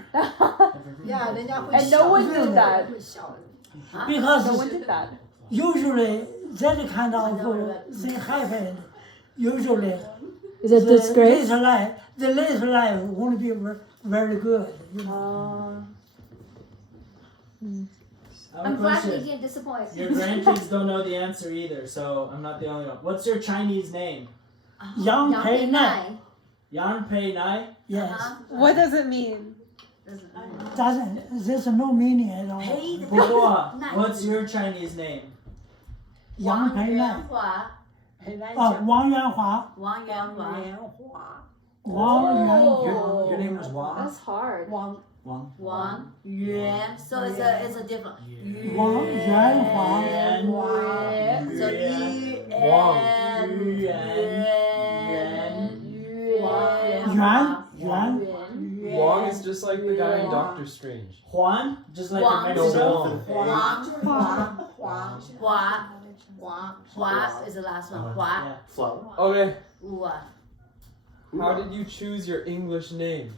Yeah，人家会 And no one did that. 会小人。 because No one did that. usually that kind of thing happened. Usually Is it disgrace? the later life won't be very good. You know. I have a I'm glad we question. didn't disappoint. Your grandkids don't know the answer either, so I'm not the only one. What's your Chinese name? Young Yang Pei Pei Nai. Nai. Yan Pei Nai? Yes. What does it mean? There's no meaning at all. 不过, what's your Chinese name? 杨培奈王元华，很难啊，讲。王元华，王元华，莲花，王元 Your name was Wang. That's hard. Wang Wang. 王元，so it's a different 王元华，元，so元 Wong is just like the guy in Doctor Strange. Juan? Just like Juan. your Mexico? No, 华 花 华 花 华 is the last one 华 Yeah. Flower. Okay, 哇 how did you choose your English name?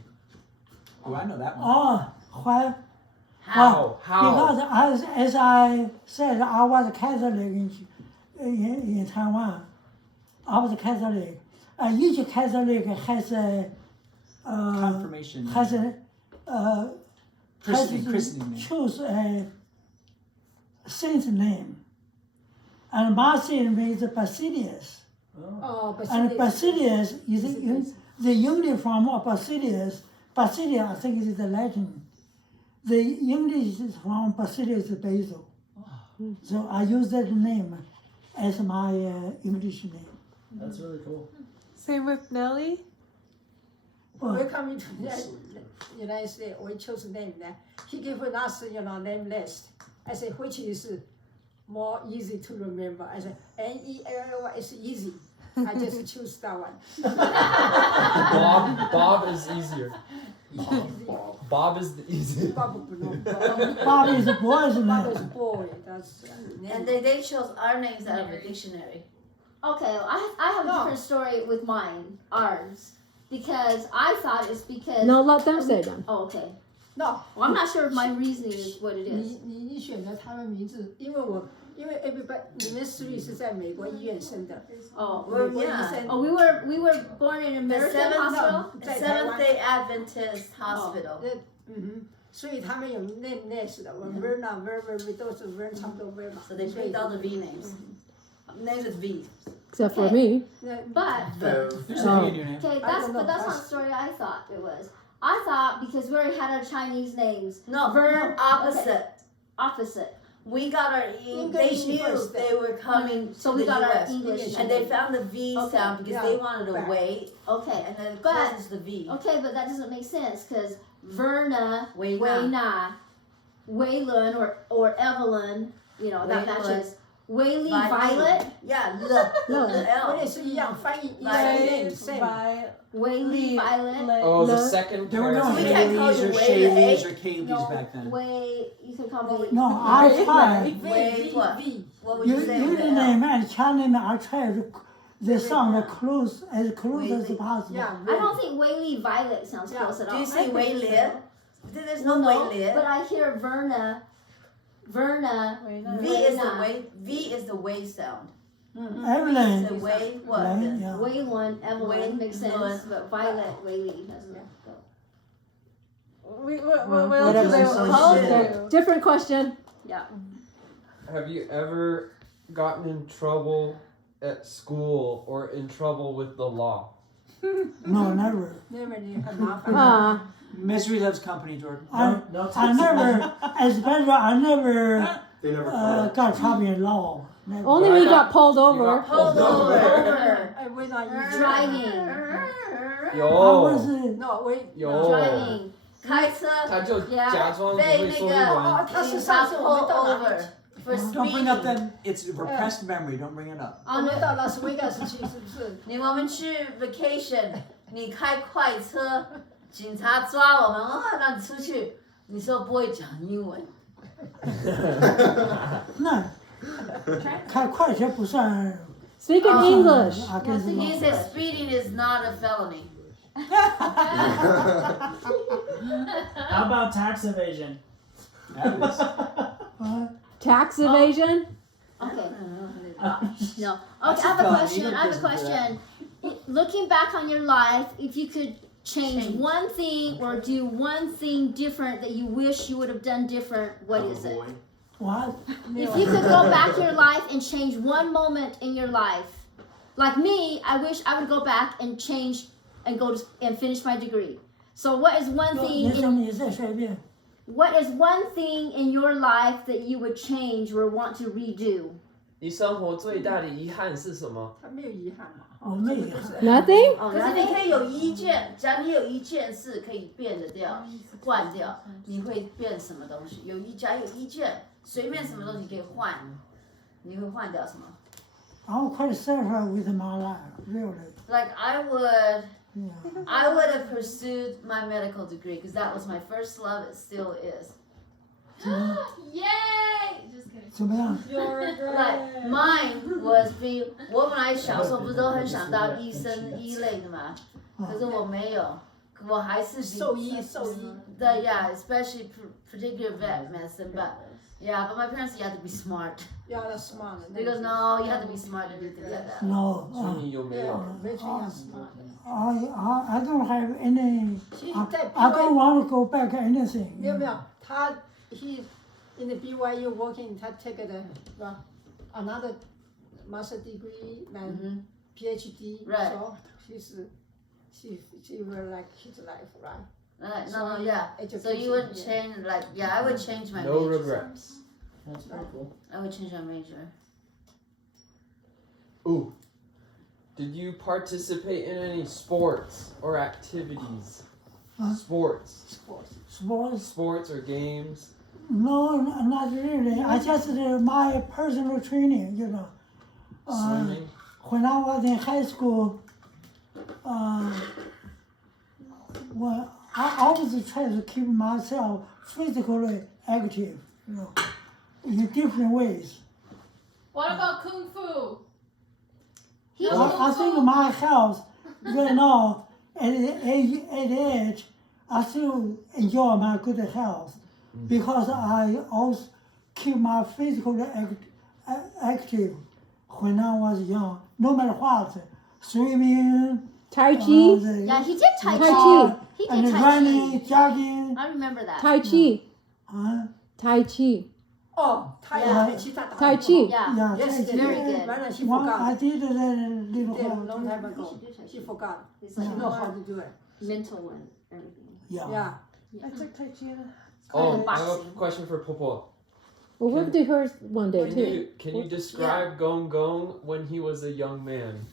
Oh, I know that one. 哦，怀 How? Because as I said, I was Catholic in Taiwan. I was Catholic. Each Catholic has a Confirmation. has a Christening name. choose a saint's name, and my saint name is Basilius. 哦，不是 And Basilius is the uniform of Basilius. Basilius, I think, is the Latin. The English is from Basilius Basil. So I use that name as my English name. That's really cool. Same with Nelly. We coming to the United States, we chose name. He gave us, name list. I said, which is more easy to remember? I said, Nelly is easy. I just choose that one. Bob is easier. Bob is the easiest. Bob, no, Bob is a boy's Bob is name. boy. That's and they chose our names out of a dictionary. Okay, I have a different story with mine, ours, because I thought it's because. No, let them say them. Oh, okay. no. Well, I'm not sure if my reasoning is what it is. 你选择他们名字，因为 everybody 你们3是在美国医院生的， Oh. 美国医生 Oh, we were born in an The American hospital. Seventh Day Adventist Hospital. 所以他们有 name list 的，我 Verna Ver 都是 Ver 差不多 Ver 嘛。 So they picked all the V names. Names with V. Except for Okay. me. But There's a V in your name. okay, I don't know, that's not the story I thought it was. I thought because we already had our Chinese names. No, Ver- opposite. Opposite. We got our English they knew first. they were coming So to we the got our US. English. And they found the V Okay, sound because yeah, they wanted to back. wait. Okay. And then But- closes the V. Okay, but that doesn't make sense because Verna, Wei Wei Na, Waylon or Evelyn, that Waylon. matches. Whaley Violet. Yeah, No. 我 L. 也是一样翻译一 Violet. same. Whaley Violet. Oh, it was a No. second There were no pair. We can't call Haleys you or Whaley, Shayleys eh? or Kayleys back then. You can call me. No, I try. Wait, what? V. What would you say with the L? Username and channel name, I try to the sound as close as possible. Yeah, I don't think Whaley Violet sounds Yeah. close at Do all. you say Wei Lian? There's Well, no no, Wei Lian. but I hear Verna. V is the Wei. V is the Wei sound. Evelyn, The Wei what? Lane, then? yeah. Waylon, Evelyn Wayne, makes sense, Lon. but Violet, Whaley doesn't go. What else Whatever. do they Some call shit. you? Different question. Yeah. Have you ever gotten in trouble at school or in trouble with the law? No, never. Never 很麻烦。 Misery loves company, Jordan. I, No I never, especially I never They never caught. got trouble in law. Never. Only we got pulled over. Hold over. I will not use Driving. I was 有 No, we 有， Driving. 开车他就 Yeah. 假装不被会说英那个文。他是警察上次我们 pull 到哪 over 里？ for Don't bring up speeding. that. It's repressed memory. Don't bring it up. 我们到拉斯维加斯去是不是？我们去 vacation，你开快车，警察抓我们，让你出去，你说不会讲英文。那开快车不算 Speak in English. against the He law. said speeding is not a felony. How about tax evasion? Tax evasion. Okay. No. That's Okay, I have a a felony. question. You I have a don't question. Looking back on your life, if you could change one thing or do one thing different that you wish you would have done different, what is it? What? If you could go back your life and change one moment in your life, like me, I wish I would go back and change and go to, and finish my degree. So what is one thing 你说 in 你再说一遍。 what is one thing in your life that you would change or want to redo? 你生活最大的遗憾是什么？他没有遗憾嘛？我没遗憾。 Nothing. 哦，可是你可以有一件，假如你有一件事可以变得掉、换掉，你会变什么东西？假如有一件，随便什么东西可以换，你会换掉什么 I'm quite satisfied with my life, really. ？Like I would have pursued my medical degree because that was my first love. It still is. Yay! Just kidding. 怎么样？ Like mine was be 我本来小时候不是都很想当医生医类的嘛，可是我没有，我还是兽医。对 yeah, especially particular vet medicine, but yeah, but my parents you had to be smart. Yeah, that's smart. They go no, you have to be smart to get that. No, 所以你有没有？ Very smart. I don't have any. 其实在 I don't BYU want to go back anything. 没有没有，他 he in the BYU working，他 take the another master degree and PhD. Right. So she will like his life, right? No, yeah. So you would change like yeah, I would change my No major. regrets. That's pretty cool. I would change my major. Ooh. Did you participate in any sports or activities? Sports. Sports? Or games? No, not really. I just my personal training, you know. Swimming? When I was in high school, well, I always try to keep myself physically active, you know, in different ways. What about kung fu? I think my health right now at age, I still enjoy my good health because I also keep my physical active when I was young, no matter what, swimming, Tai Chi. Yeah, he did Tai Tai Chi. Chi. He and did Tai running, Chi. jogging. I remember that. Tai Chi. Huh? Tai Chi. 哦，他也很其他打 Tai Chi. Yeah. Yeah, Yes, Tai Chi. very good. 完了 she One, forgot. I did that a little Did while. long time You ago. should do Tai She Chi. forgot. It's She like know how to do it. mental and everything. Yeah. Yeah. I took Tai Chi. Oh, I have a boxing. question for Popo. Well, we'll do hers one day Can too. you describe Gong Gong when he was a young man?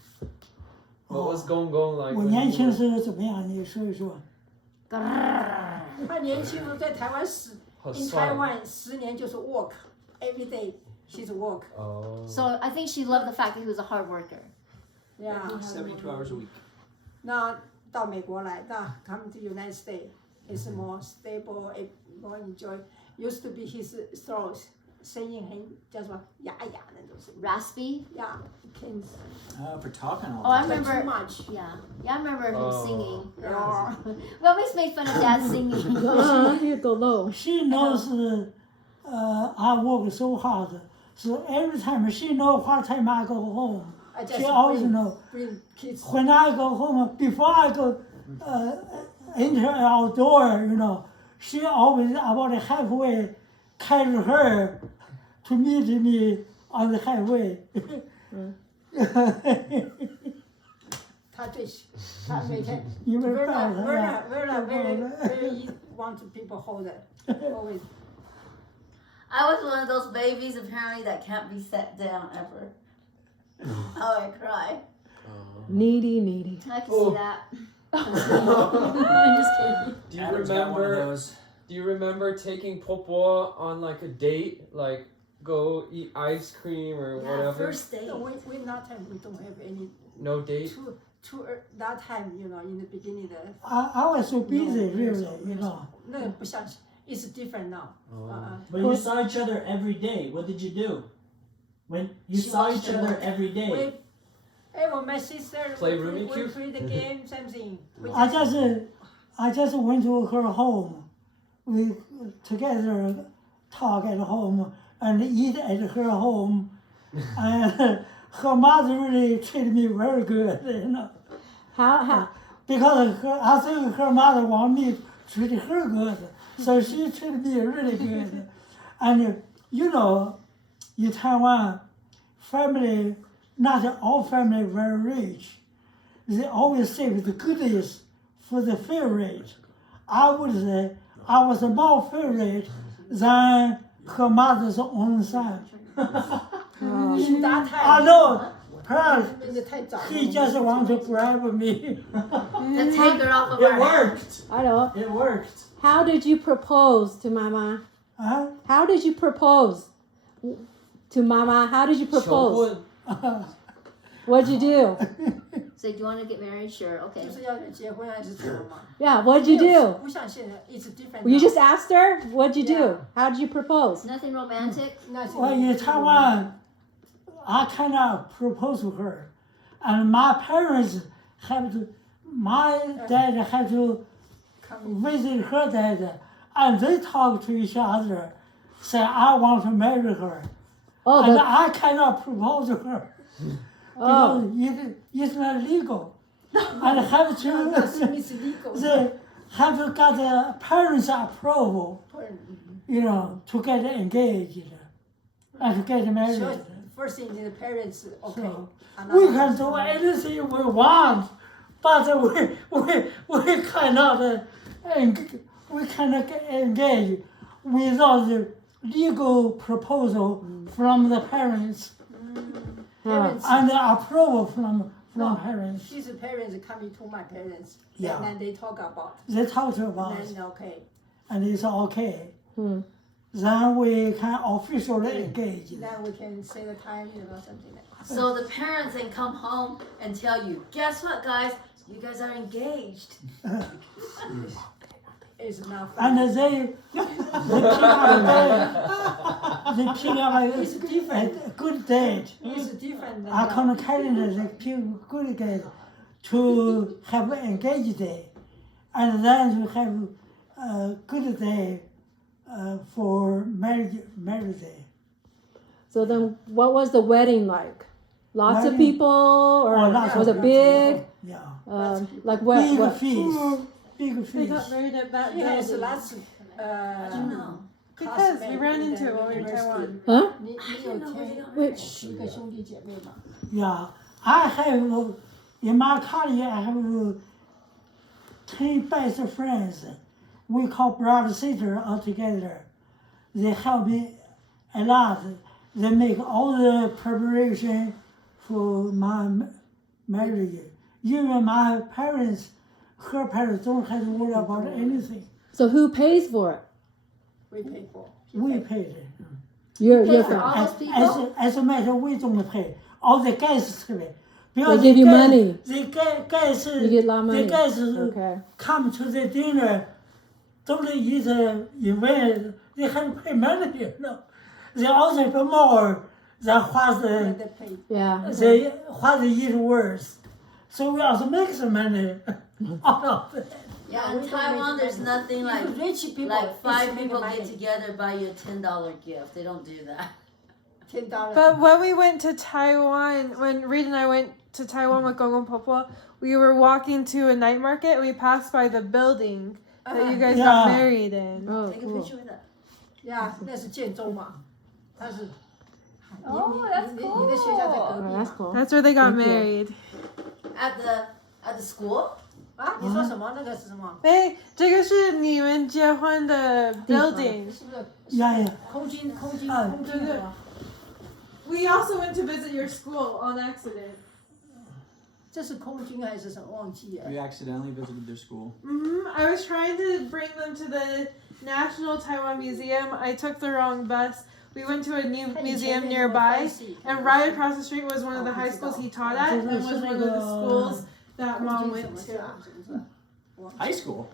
What was Gong Gong like? 我 when 年 he 轻 was- 时候怎么样？你说一说。他年轻时候在台湾好 in 帅。 Taiwan 10年就是 work every day she's work. Oh. So I think she loved the fact that he was a hard worker. Yeah. 72 hours a week. 那到美国来，那 come to United States is more stable, more enjoy. Used to be his throat 声音很叫什么哑哑那种声音。 Raspy. Yeah, can For talking all Oh, I the time. remember. too much. Yeah, yeah, I remember him Oh. singing. Yeah. We always made fun of Dad singing. You go low. She knows I work so hard. So every time she knows what time I go home. I just She always know. bring kids. When I go home, before I go enter outdoor, she always about halfway carry her to meet me on the highway. 他最喜，他每天因为 Verna 抱着 Verna 她 Verna very want people hold it always. I was one of those babies apparently that can't be set down ever. Oh, I cry. Needy. I can Oh. see that. I'm just kidding. Do you Adam's got one of remember? those. Do you remember taking Popo on like a date, like go eat ice cream or Yeah, whatever? first date. No, we not have, we don't have any No date. that time, in the beginning I was so busy, really, 那个不像， it's different now. But you saw each other every day. What did you do? When you She saw watched each her other work. every day. Well, my sister Play we Rubik's play the game, something. We I just went to her home. We together talk at home and eat at her home. And her mother really treated me very good, How? Because I think her mother want me to treat her good. So she treated me really good. And in Taiwan, family, not all family very rich. They always save the goodies for the favorite. I would say I was more favorite than her mother's own son. in that time. I know, perhaps 因为太早了。 he just want to bribe me. To take her off of It our hands. worked. I know. It worked. How did you propose to Mama? Huh? How did you propose to Mama? How did you propose? 求婚 What'd you do? So do you want to get married? Sure. Okay. 就是要结婚还是怎么嘛？ Yeah. What'd you do? 不像现在，it's different. You now. just asked her. What'd you do? Yeah. How did you propose? Nothing romantic. 那是 Well, in Taiwan, I cannot propose to her. And my parents my dad had to visit her dad, and they talk to each other, say, I want to marry her. Oh, And the, I cannot propose to her oh. because it's not legal. And have That's to, mislegal. they have to get the parents' approval, to get engaged and to get married. So first thing the parents, okay. So, Another we can one. do anything we want, but we cannot engage without the legal proposal from the parents Parents, and the approval from No. parents. his parents coming to my parents, Yeah. and then they talk about, They talk about then it, okay. and it's okay. Hmm. Then we can officially engage. Then we can say the time, something like that. So the parents then come home and tell you, guess what, guys? You guys are engaged. It's not And fun. they pick up It's different. a good date. It's different than I that. come calendar they pick good date to have an engaged day, and then to have a good day for marriage day. So then, what was the wedding like? Lots of Wedding? people, or Lots was of it people. big? Yeah. Like what? Big what? feast. Big They feast. got married at that He has day. lots I don't know. Because we ran into it when we were in Taiwan. Huh? 你 I 有 didn't know where they 10 got Which? 10个兄弟姐妹嘛？ Yeah. I have in my college I have 10 best friends. We call brother sister all together. They help me a lot. They make all the preparation for my marriage. Even my parents, her parents don't have to worry about anything. So who pays for it? We pay for. We paid it. You're Pay for from. all those people? as a matter of we don't pay. All the guys pay. They give you money. The guys, You get a lot of money. the guys Okay. come to the dinner, don't eat invite. They have to pay money, you know. They also pay more than what They pay. what they eat worse. So we also make some money out of it. Yeah, we in don't Taiwan, make there's money. nothing Even like rich people, like 5 make people money. get together, buy you a $10 gift. They don't do that. $10. But when we went to Taiwan, when Reed and I went to Taiwan with Gong Gong Popua, we were walking to a night market and we passed by the building that you guys got Yeah. married in. Oh, Take a cool. picture with that. Yeah，那是建中嘛，他是。Oh, that's 你的学校在隔 Oh, 壁 that's 嘛？ cool. That's where they got Thank you. married. At the school? 啊，你说什么？那个是什么？哎，这个是你们结婚的 building. 是不是 Yeah, yeah. 空军对对什么？ We also went to visit your school on accident. 这是空军还是什么？忘记了。 We accidentally visited their school. I was trying to bring them to the National Taiwan Museum. I took the wrong bus. We went to a new 看你前 museum 面 nearby, 那个 fancy， and right across the street was one of the high schools he taught at, and was one of the schools that 空 mom 军什 went 么 to. 是啊？是不是？ High school.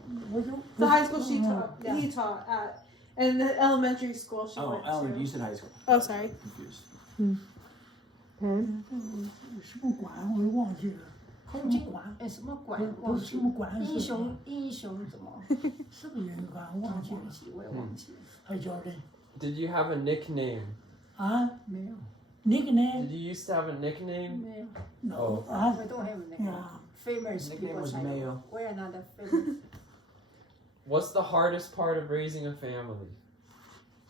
The high school she taught, Yeah. he taught at, and the elementary school she Oh, went Ellen, to. you said high school. Oh, sorry. Confused. Okay. 什么馆我也忘记了。空军哎什么馆？不是忘记什么馆，英雄怎么？是不是英馆？我忘记了。忘记我也忘记了。还叫的 Did you have a nickname? 啊没有 ，nickname Did you used to have a nickname? 没有。 Oh. 啊 We don't have that. Yeah. Famous Nickname people was China. Mayo. We are not that famous. What's the hardest part of raising a family?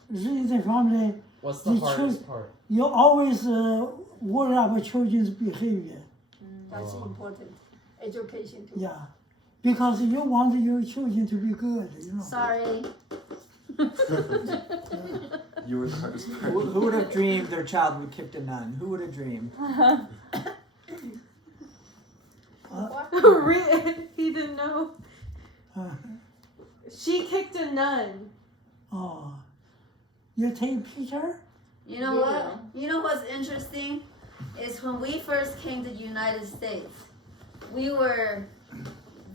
人这方面 What's the You hardest part? you always worry about children's behavior. That's Oh. important. Education too. Yeah, because you want your children to be good. You know. Sorry. You were the hardest part. Who would have dreamed their child would kick a nun? Who would have dreamed? He didn't know. She kicked a nun. Oh, you take picture? You know what? You know what's interesting? Is when we first came to the United States, we were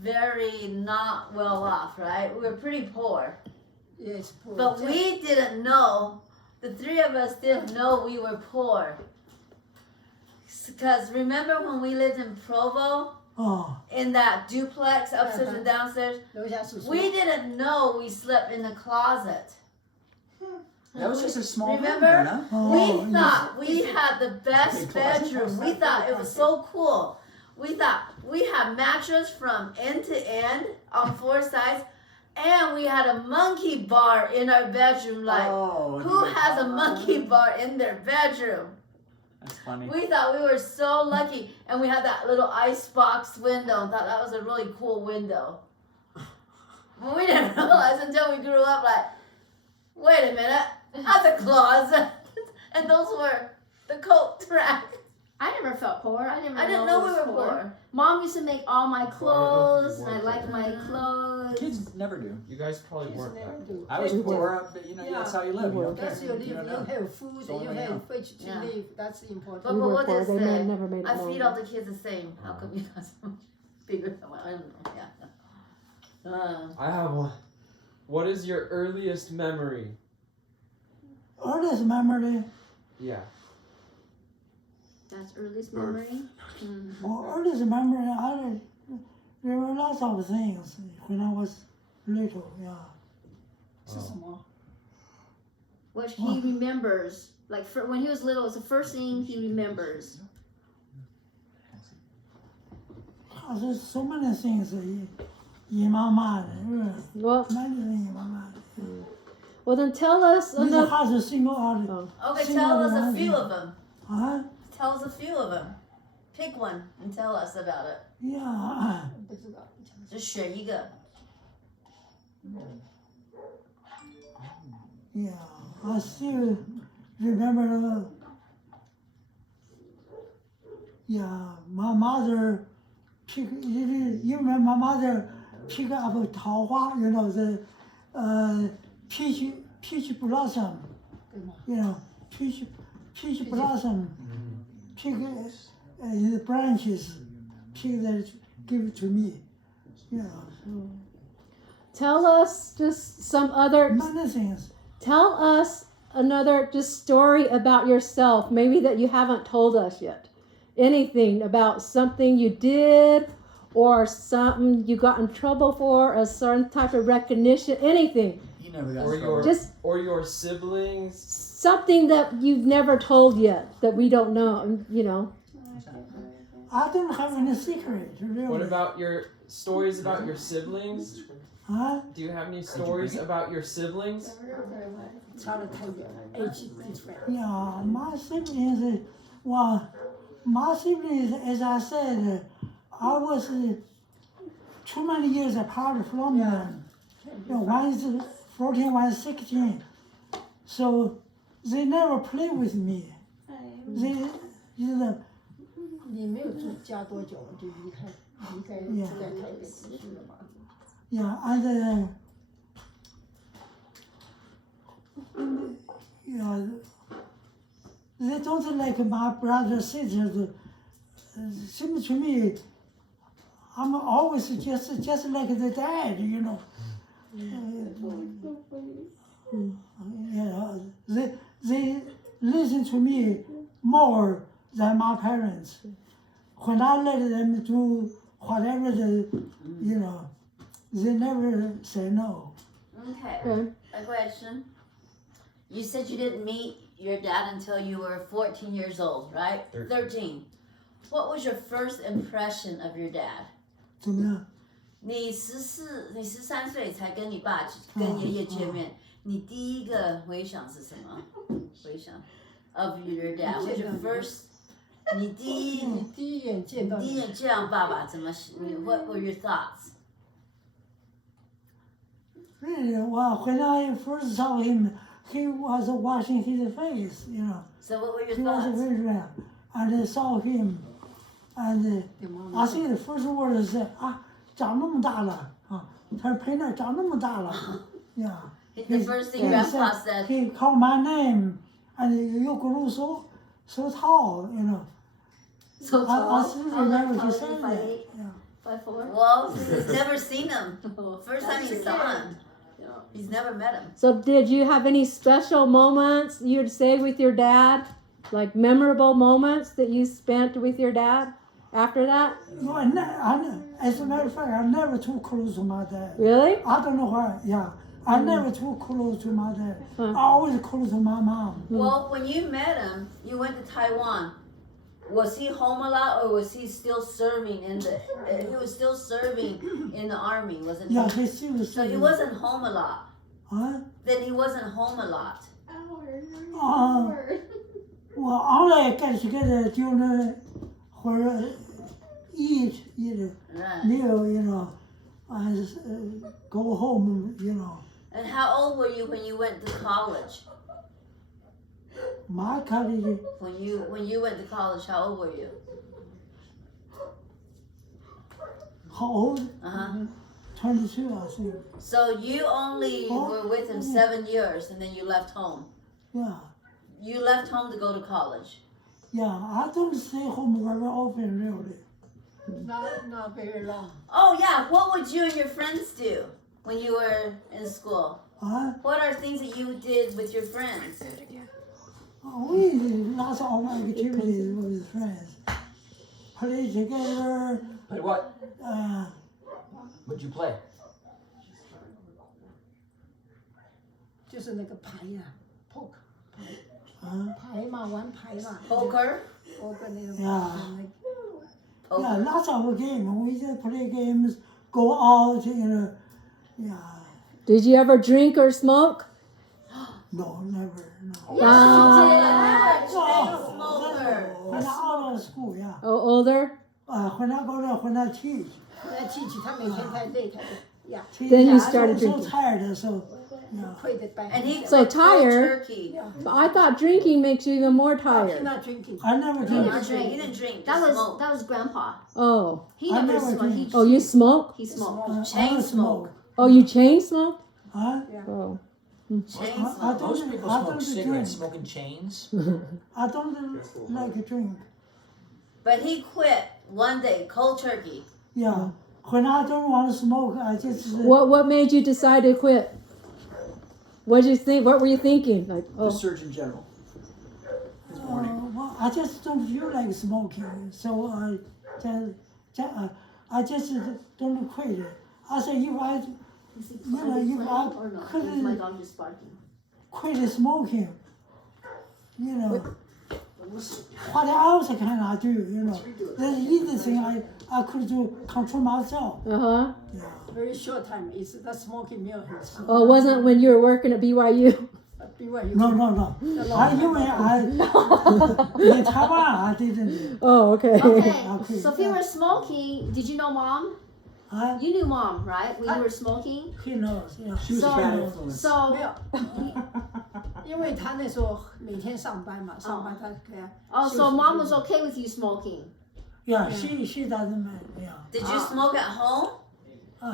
very not well off, right? We were pretty poor. Yes, poor. But we didn't know, the three of us didn't know we were poor. Because remember when we lived in Provo, Oh, in that duplex, upstairs and downstairs? 楼下叔叔。 We didn't know we slept in the closet. That was just a small room, Remember? Anna. oh, We yes. thought we had the best Big closet. bedroom. We thought it was so cool. We thought we had mattress from end to end on 4 sides, and we had a monkey bar in our bedroom. Like, Oh, who has a monkey bar in their bedroom? That's funny. We thought we were so lucky, and we had that little icebox window. Thought that was a really cool window. But we didn't realize until we grew up. Like, wait a minute, that's a closet, and those were the coat rack. I never felt poor. I didn't know we it was were poor. Mom used to make all my clothes. And I liked my clothes. Kids never do. You guys probably weren't never that. do. I was We poor, but you know that's how you live. You don't care. That's your live. You don't You know. have food. So You we have know. which to Yeah. live. That's important. But We were what poor. did They it say? never made it I known. feed all the kids the same. How come you got so much bigger? I don't know. Yeah. I have one. What is your earliest memory? Earliest memory, Yeah. That's earliest memory. well, earliest memory, there were lots of things when I was little, yeah. 是什么？ What he remembers. Like when he was little, it's the first thing he remembers. There's so many things in my mind. Well, Many things in my mind. well then tell us It's enough. hard to single out. Okay, Single tell us a one few thing. of them. Huh? Tell us a few of them. Pick one and tell us about it. Yeah. 不知道。只选一个。 Yeah, I still remember. Yeah, my mother you remember my mother pick up a 桃花, you know, the peach blossom, 对吗？ you know, peach blossom, pick the branches, pick that, give it to me. Yeah, Tell us just some other. many things. Tell us another just story about yourself, maybe that you haven't told us yet. Anything about something you did, or something you got in trouble for, a certain type of recognition, anything. You never got Or in trouble. your Just or your siblings. something that you've never told yet that we don't know. You know. I don't have any secret, really. What about your stories about your siblings? Huh? Do you have any stories about your siblings? 差了太远，age different。 Yeah, my siblings, well, my siblings, as I said, I was too many years apart from them. You know, one is 14, one is 16. So they never play with me. They, you know, 你没有住家多久就离开住在台北去了吗？ yeah, and yeah, they don't like my brothers, sisters. Seems to me, I'm always just like the dad, you know. Yeah, they listen to me more than my parents. When I let them do whatever you know, they never say no. Okay. Okay. A question. You said you didn't meet your dad until you were 14 years old, right? 13. What was your first impression of your dad? 怎么样？你13岁才跟你爸跟爷爷见面，你第一个回想是什么？回想 of your dad. What's your first? 你第一眼见到爸爸怎么？What were your thoughts? Really, well, when I first saw him, he was washing his face, you know. So what were your He was thoughts? very red. And I saw him, and I think the first word is, 啊，长那么大了啊，他陪那长那么大了，yeah. The first thing Grandpa said. He called my name, and you grew so tall, you know. So I tall. still remember he said that. 5'8"? Yeah. 5'4"? Well, he's never seen him. First time he saw him. He's never met him. So did you have any special moments you'd say with your dad? Like memorable moments that you spent with your dad after that? No, as a matter of fact, I'm never too close to my dad. Really? I don't know why, yeah. I'm never too close to my dad. Huh. I'm always close to my mom. Well, when you met him, you went to Taiwan. Was he home a lot, or was he still serving in the? He was still serving in the army, wasn't he? Yeah, he still was. So he wasn't home a lot. Huh? Then he wasn't home a lot. Well, only get together during where eat Right. meal, you know, and go home, you know. And how old were you when you went to college? My college, When you went to college, how old were you? how old? Uh-huh. 22, I think. So you only were with him 7 years, and then you left home. Yeah. You left home to go to college. Yeah, I don't stay home very often, really. Not very long. Oh yeah, what would you and your friends do when you were in school? Huh? What are things that you did with your friends? We did lots of activities with friends. Play together. Play what? What'd you play? 就是那个牌呀，poker，啊牌嘛，玩牌嘛。 Poker? poker 那个 Yeah. Poker. Yeah, lots of games. We just play games, go out, you know. Yeah. Did you ever drink or smoke? No, never. No. Ah. Smoker. When I out of school, yeah. Oh, older? When I go there, when I teach. 那记起他每天太累太累呀， Then you I started was so drinking. tired, so yeah. 会的白。 And he So cooked cold tired. turkey. But I thought drinking makes you even more He's tired. not drinking. I never He drink. didn't drink. He didn't drink. That Just was smoke. that was Grandpa. Oh. He I never never smoked. drink. Oh, you smoke? He smoked. I Chain don't smoke. Oh, you chain smoke? Huh? Oh. Chain I smoke. Most don't, people I smoke don't drink. cigarettes, smoking chains. I don't like a drink. But he quit one day, cold turkey. Yeah. When I don't want to smoke, I just. What made you decide to quit? What did you think? What were you thinking? Like, The oh, Surgeon General. This morning. Well, I just don't feel like smoking, so I just don't quit it. I say if I, if I Or no? couldn't- Is my dog just barking? quit smoking, what else can I do? There's easy thing I could do, control myself. uh-huh. Very short time. It's the smoking meal. Oh, it wasn't when you were working at BYU. BYU. No. In Taiwan, I didn't. Oh, okay. Okay. So if you were smoking, did you know mom? I, You knew mom, right? When you were smoking. he knows, yeah. She was a bad influence. So 没有，因为他那时候每天上班嘛，上班他可以。 oh, so mom was okay with you smoking. Yeah, she doesn't mind, yeah. Did you smoke at home?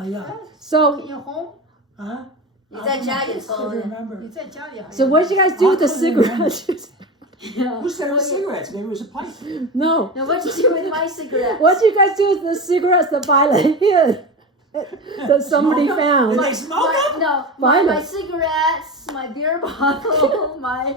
Yeah. So, In home， Huh? 你在家也 I 抽 don't remember. 你在家里还有。 so what did you guys do with the cigarettes? Who said it was cigarettes? Maybe it was a pipe. No. Now what did you do with my cigarette? What did you guys do with the cigarettes that Violet hid? That somebody Did found? they smoke them? My Violet. cigarettes, my beer bottle, I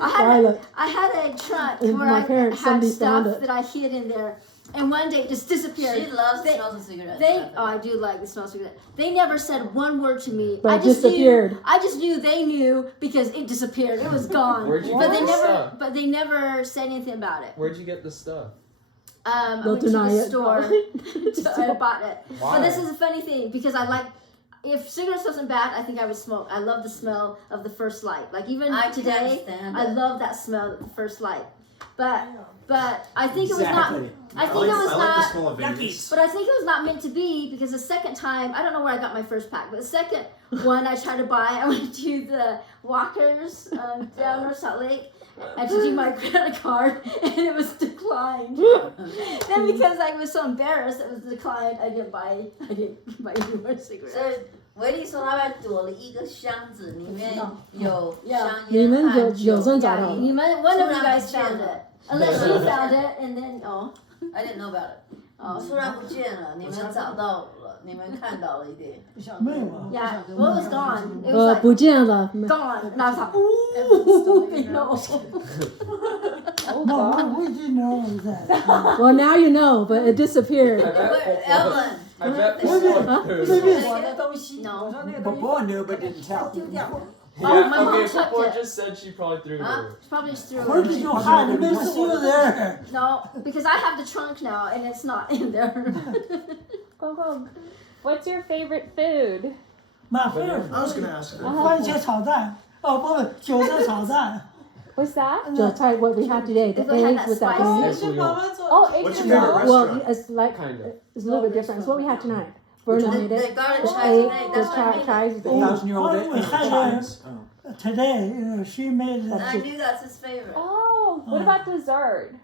Violet. had a trunk And where my I parents, had somebody stuff found it. that I hid in there, and one day it just disappeared. She loves the They- smells of cigarettes. I do like the smell of cigarette. They never said one word to me. But I it just disappeared. Knew, I just knew they knew because it disappeared. It was gone. Where'd you but get they the never. stuff? But they never said anything about it. Where'd you get the stuff? I They'll went to deny the it. store. I bought it. Why? But this is a funny thing because I like. If cigarettes wasn't bad, I think I would smoke. I love the smell of the first light. Like even I can't today, stand I it. love that smell of the first light. But I think it was Exactly. not. I think it was I like the not. smell of Yucky. Vegas. But I think it was not meant to be because the second time, I don't know where I got my first pack, but the second one I tried to buy, I went to the Walkers down North Salt Lake. I had to do my credit card and it was declined. Then because I was so embarrassed it was declined, I didn't buy any more cigarettes. 所以维利说他还躲了一个箱子，里面有 Yeah. 香你们烟和酒。有真找到？ One of you guys found it. Unless you found it and then I didn't know about it. 突然不见了，你们找到了，你们看到了一点。不晓得。没有啊。 yeah, well it was gone. It was like 不见了。 gone. And I was like, ooh, no. No, we didn't know that. Well, now you know, but it disappeared. Evelyn， I bet Maybe- before. maybe- 我的东西，我说那个东西 Bobo knew but didn't tell. 丢掉。 Oh, my Yeah, mom okay, took before it. just said she probably threw it Huh? away. She probably just threw Where it. did you hide it? It's still there. No, because I have the trunk now and it's not in there. Go, go. What's your favorite food? My favorite. I was gonna ask her. 番茄炒蛋。哦，不，韭菜炒蛋。 What's that? Just try what we had today, the If we had eggs that with that spicy- bone. Actually, Oh, What's eggs your and favorite rolls? Well, restaurant? it's like Kind of. it's a little bit different. It's what we had tonight. Verna made the it. garlic The chives, egg, that's the what I made. chives, the egg. 1,000-year-old Oh, we had chives. Today, she made I knew that's his favorite. Oh, what about dessert?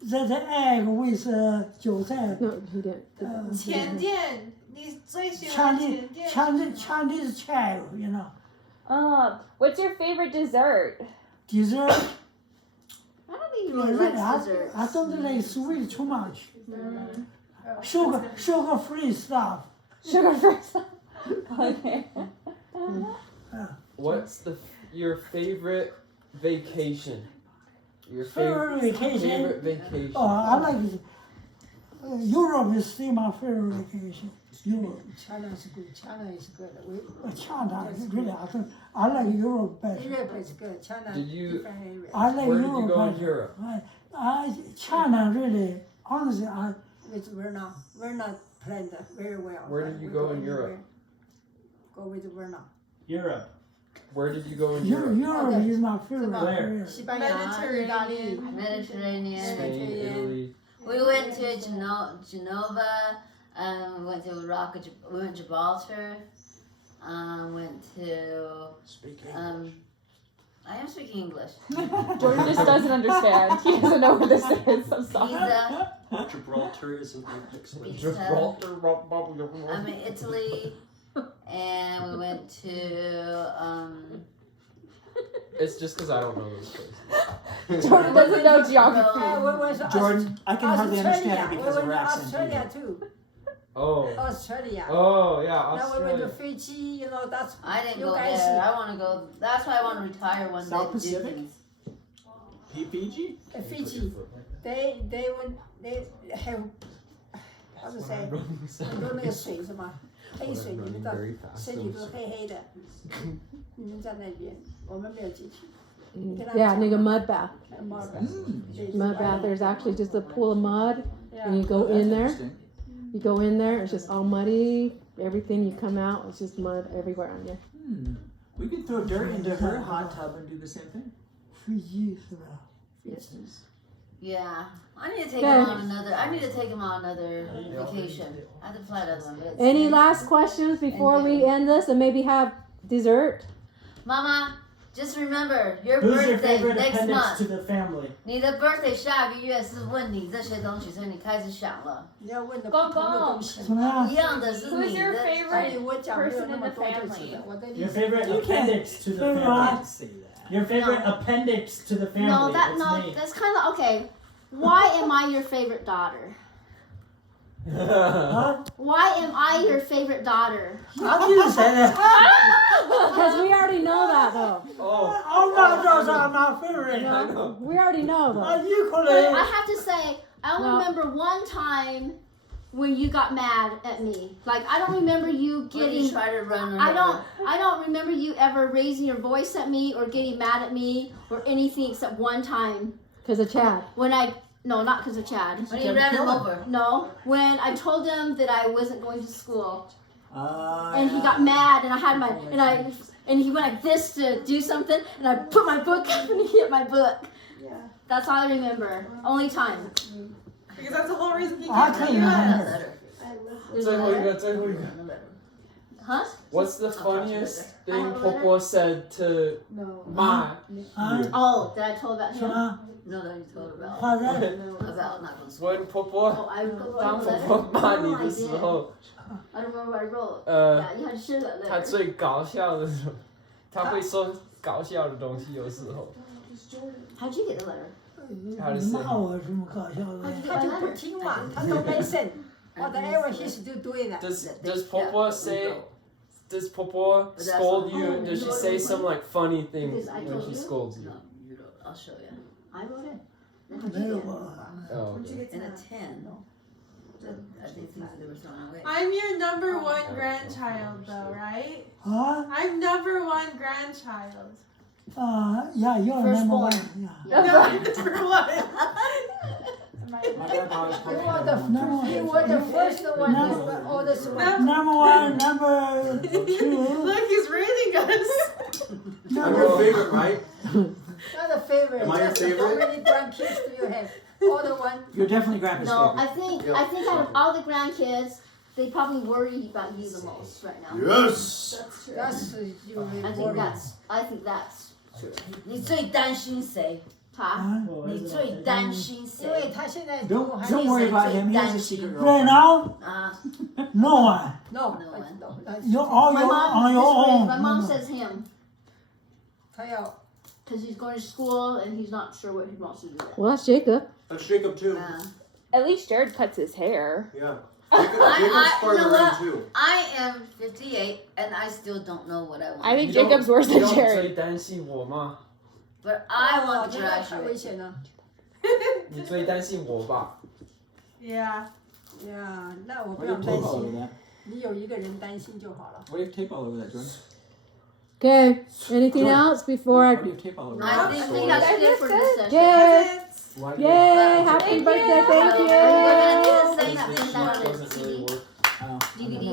the egg with 韭菜。 No, he didn't. 甜点，你最喜 Chinese, 欢甜点？ Chinese child, What's your favorite dessert? Dessert. I don't think he really likes dessert. I don't like sweet too much. Sugar-free stuff. Sugar first. Okay. What's your favorite vacation? Your Favorite vacation? Favorite vacation. Oh, I like it. Europe is still my favorite vacation. Europe. China is good. China is good. China, really, I like Europe better. Europe is good. China Did you- different area. I like Where did you Europe go in better. Europe? China really, honestly, With Verna planned very well. Where did you go in Europe? Go with Verna. Europe. Where did you go in Europe, Europe? Okay. is my favorite. Where? area. 西班牙、意大利。 Mediterranean. Spain, Italy. We went to Genova. We went to we went to Gibraltar. Went to. Speak I am speaking English. Jordan just doesn't understand. He doesn't know what this is. I'm sorry. Pisa. Gibraltar is an excellent. Pisa. Gibraltar. Italy. and we went to It's just because I don't know those places. Jordan doesn't know geography. we went to Jordan, I can hardly understand her we because of went her to accent. Australia too. Oh. Australia. Oh, yeah, Now we went to Australia. Fiji, you know, that's I didn't You go guys- there. I want to go. That's why I want to retire one South day. Pacific? Disney's. Fiji? Fiji. They have how to say 很多那个水是吗？黑水，你们到身体都是黑黑的，你们在那边，我们没有进去。 Yeah, 那个 mud bath. Mud Mud bath. There's actually just a pool of mud, and you Yeah. go in there. Interesting. You go in there. It's just all muddy. Everything you come out, it's just mud everywhere on you. We could throw dirt into her hot tub and do the same thing. 飞机是吧？ Yeah, I need to take Okay. him on another. I need to take him on another vacation. I have to fly to one. But it's Any last questions before we end this, and maybe have dessert? Mama, just remember your Who's your birthday favorite next appendix month. to the family? 你的 birthday 下个月是问你这些东西，所以你开始想了。你要问的不同的东西。什么呀一？样的是 Who's 你 your 的。所以 favorite 我讲没有 person 那 in 么 the 多就知 family? 道。我的 Your 意思， favorite You can't- appendix to the Favorite- family. Can't say that. Your favorite appendix to the family. No, It's no, me. that's kind of okay. Why am I your favorite daughter? 啊， Why am I your favorite daughter? 他就是谁的 Because we already know that, though. Oh. ？I'm not just my favorite. No, we already know, though. Are you But correct? I have to say, I only Well- remember one time when you got mad at me. Like I don't remember you When getting. you try to run her I over. don't remember you ever raising your voice at me or getting mad at me or anything except one time Because of Chad. when no, not because of Chad. When you ran him over. No, when I told him that I wasn't going to school and he yeah. got mad and I had my and he went like this to do something and I put my book up and he hit my book. Yeah. That's all I remember. Only time. Because that's the whole reason he I can't can't do that. remember. There's a letter. Huh? What's the funniest I thing have a letter. Popo said to No. Ma? 啊， Oh, did I told about 什 him? 么？ No, that you told about. 发生？ About not going to school. When Popo Oh, I wrote a 当 letter. Popo 骂你 Oh, I 的时 did. 候， I don't remember what I wrote. 呃， Yeah, you had to share that 他 letter. 最搞笑的时候，他会说搞笑的东西，有时候。 How'd you get the letter? 他的声骂我什么搞笑 How'd 的？ you 他 get 就 my 不 letter? 听嘛，他都没 listen。Whatever he's doing that. Does Popo say? Does Popo But that's scold not- you? Oh, Does you she wrote say it. some like funny thing Because I when told she you? scolds you? No, you wrote. I'll show you. I wrote it. Then how'd 没 you 有 get it? 吧？ Oh. Okay. In a 10. I think things that they were throwing away. I'm your number one grandchild, though, right? 啊 I'm number one grandchild. 啊呀，要 number one 呀。 No, number one. My grandpa was You probably were number one. you were the first one, No. you were oldest one. Number one, number two. Look, he's rating us. I'm your favorite, right? Not the favorite. Am I your Just favorite? How many grandkids do you have? Older one. You're definitely grandpa's No, favorite. I think out of all the grandkids, they probably worry about you the most right now. Yes. That's you I think worry. that's true. 你最担心谁？哈？你最担心因为谁？他现在 Don't 还 don't worry about him. He has a secret Right girlfriend. now, 啊， no one. no No one. You're all My your, mom, on your own. my mom says him 他要 because he's going to school and he's not sure what he wants to do. Yet. Well, that's Jacob. Let's shake up too. At least Jared cuts his hair. Yeah. you Jacob's know further what? in too. I am 58 and I still don't know what I want. I think You don't- Jacob's worse than 你 Jared. 最担心我吗？ But I want to 现在太危 graduate. 险了。你最担心我吧？ Yeah. 呀，那我 Why 不 do 要 you have 担 tape all over 心， that? 你有一个人担心就好了。 Why do you have tape all over that, Jordan? Okay. Anything Jordan. else before Why I? do you have tape all over I that? think that's it for this session. Yay! Why do Yay! Happy Thank birthday! you. Thank So, you. we're gonna do the you same think thing she that on doesn't really this work? Oh. DVD.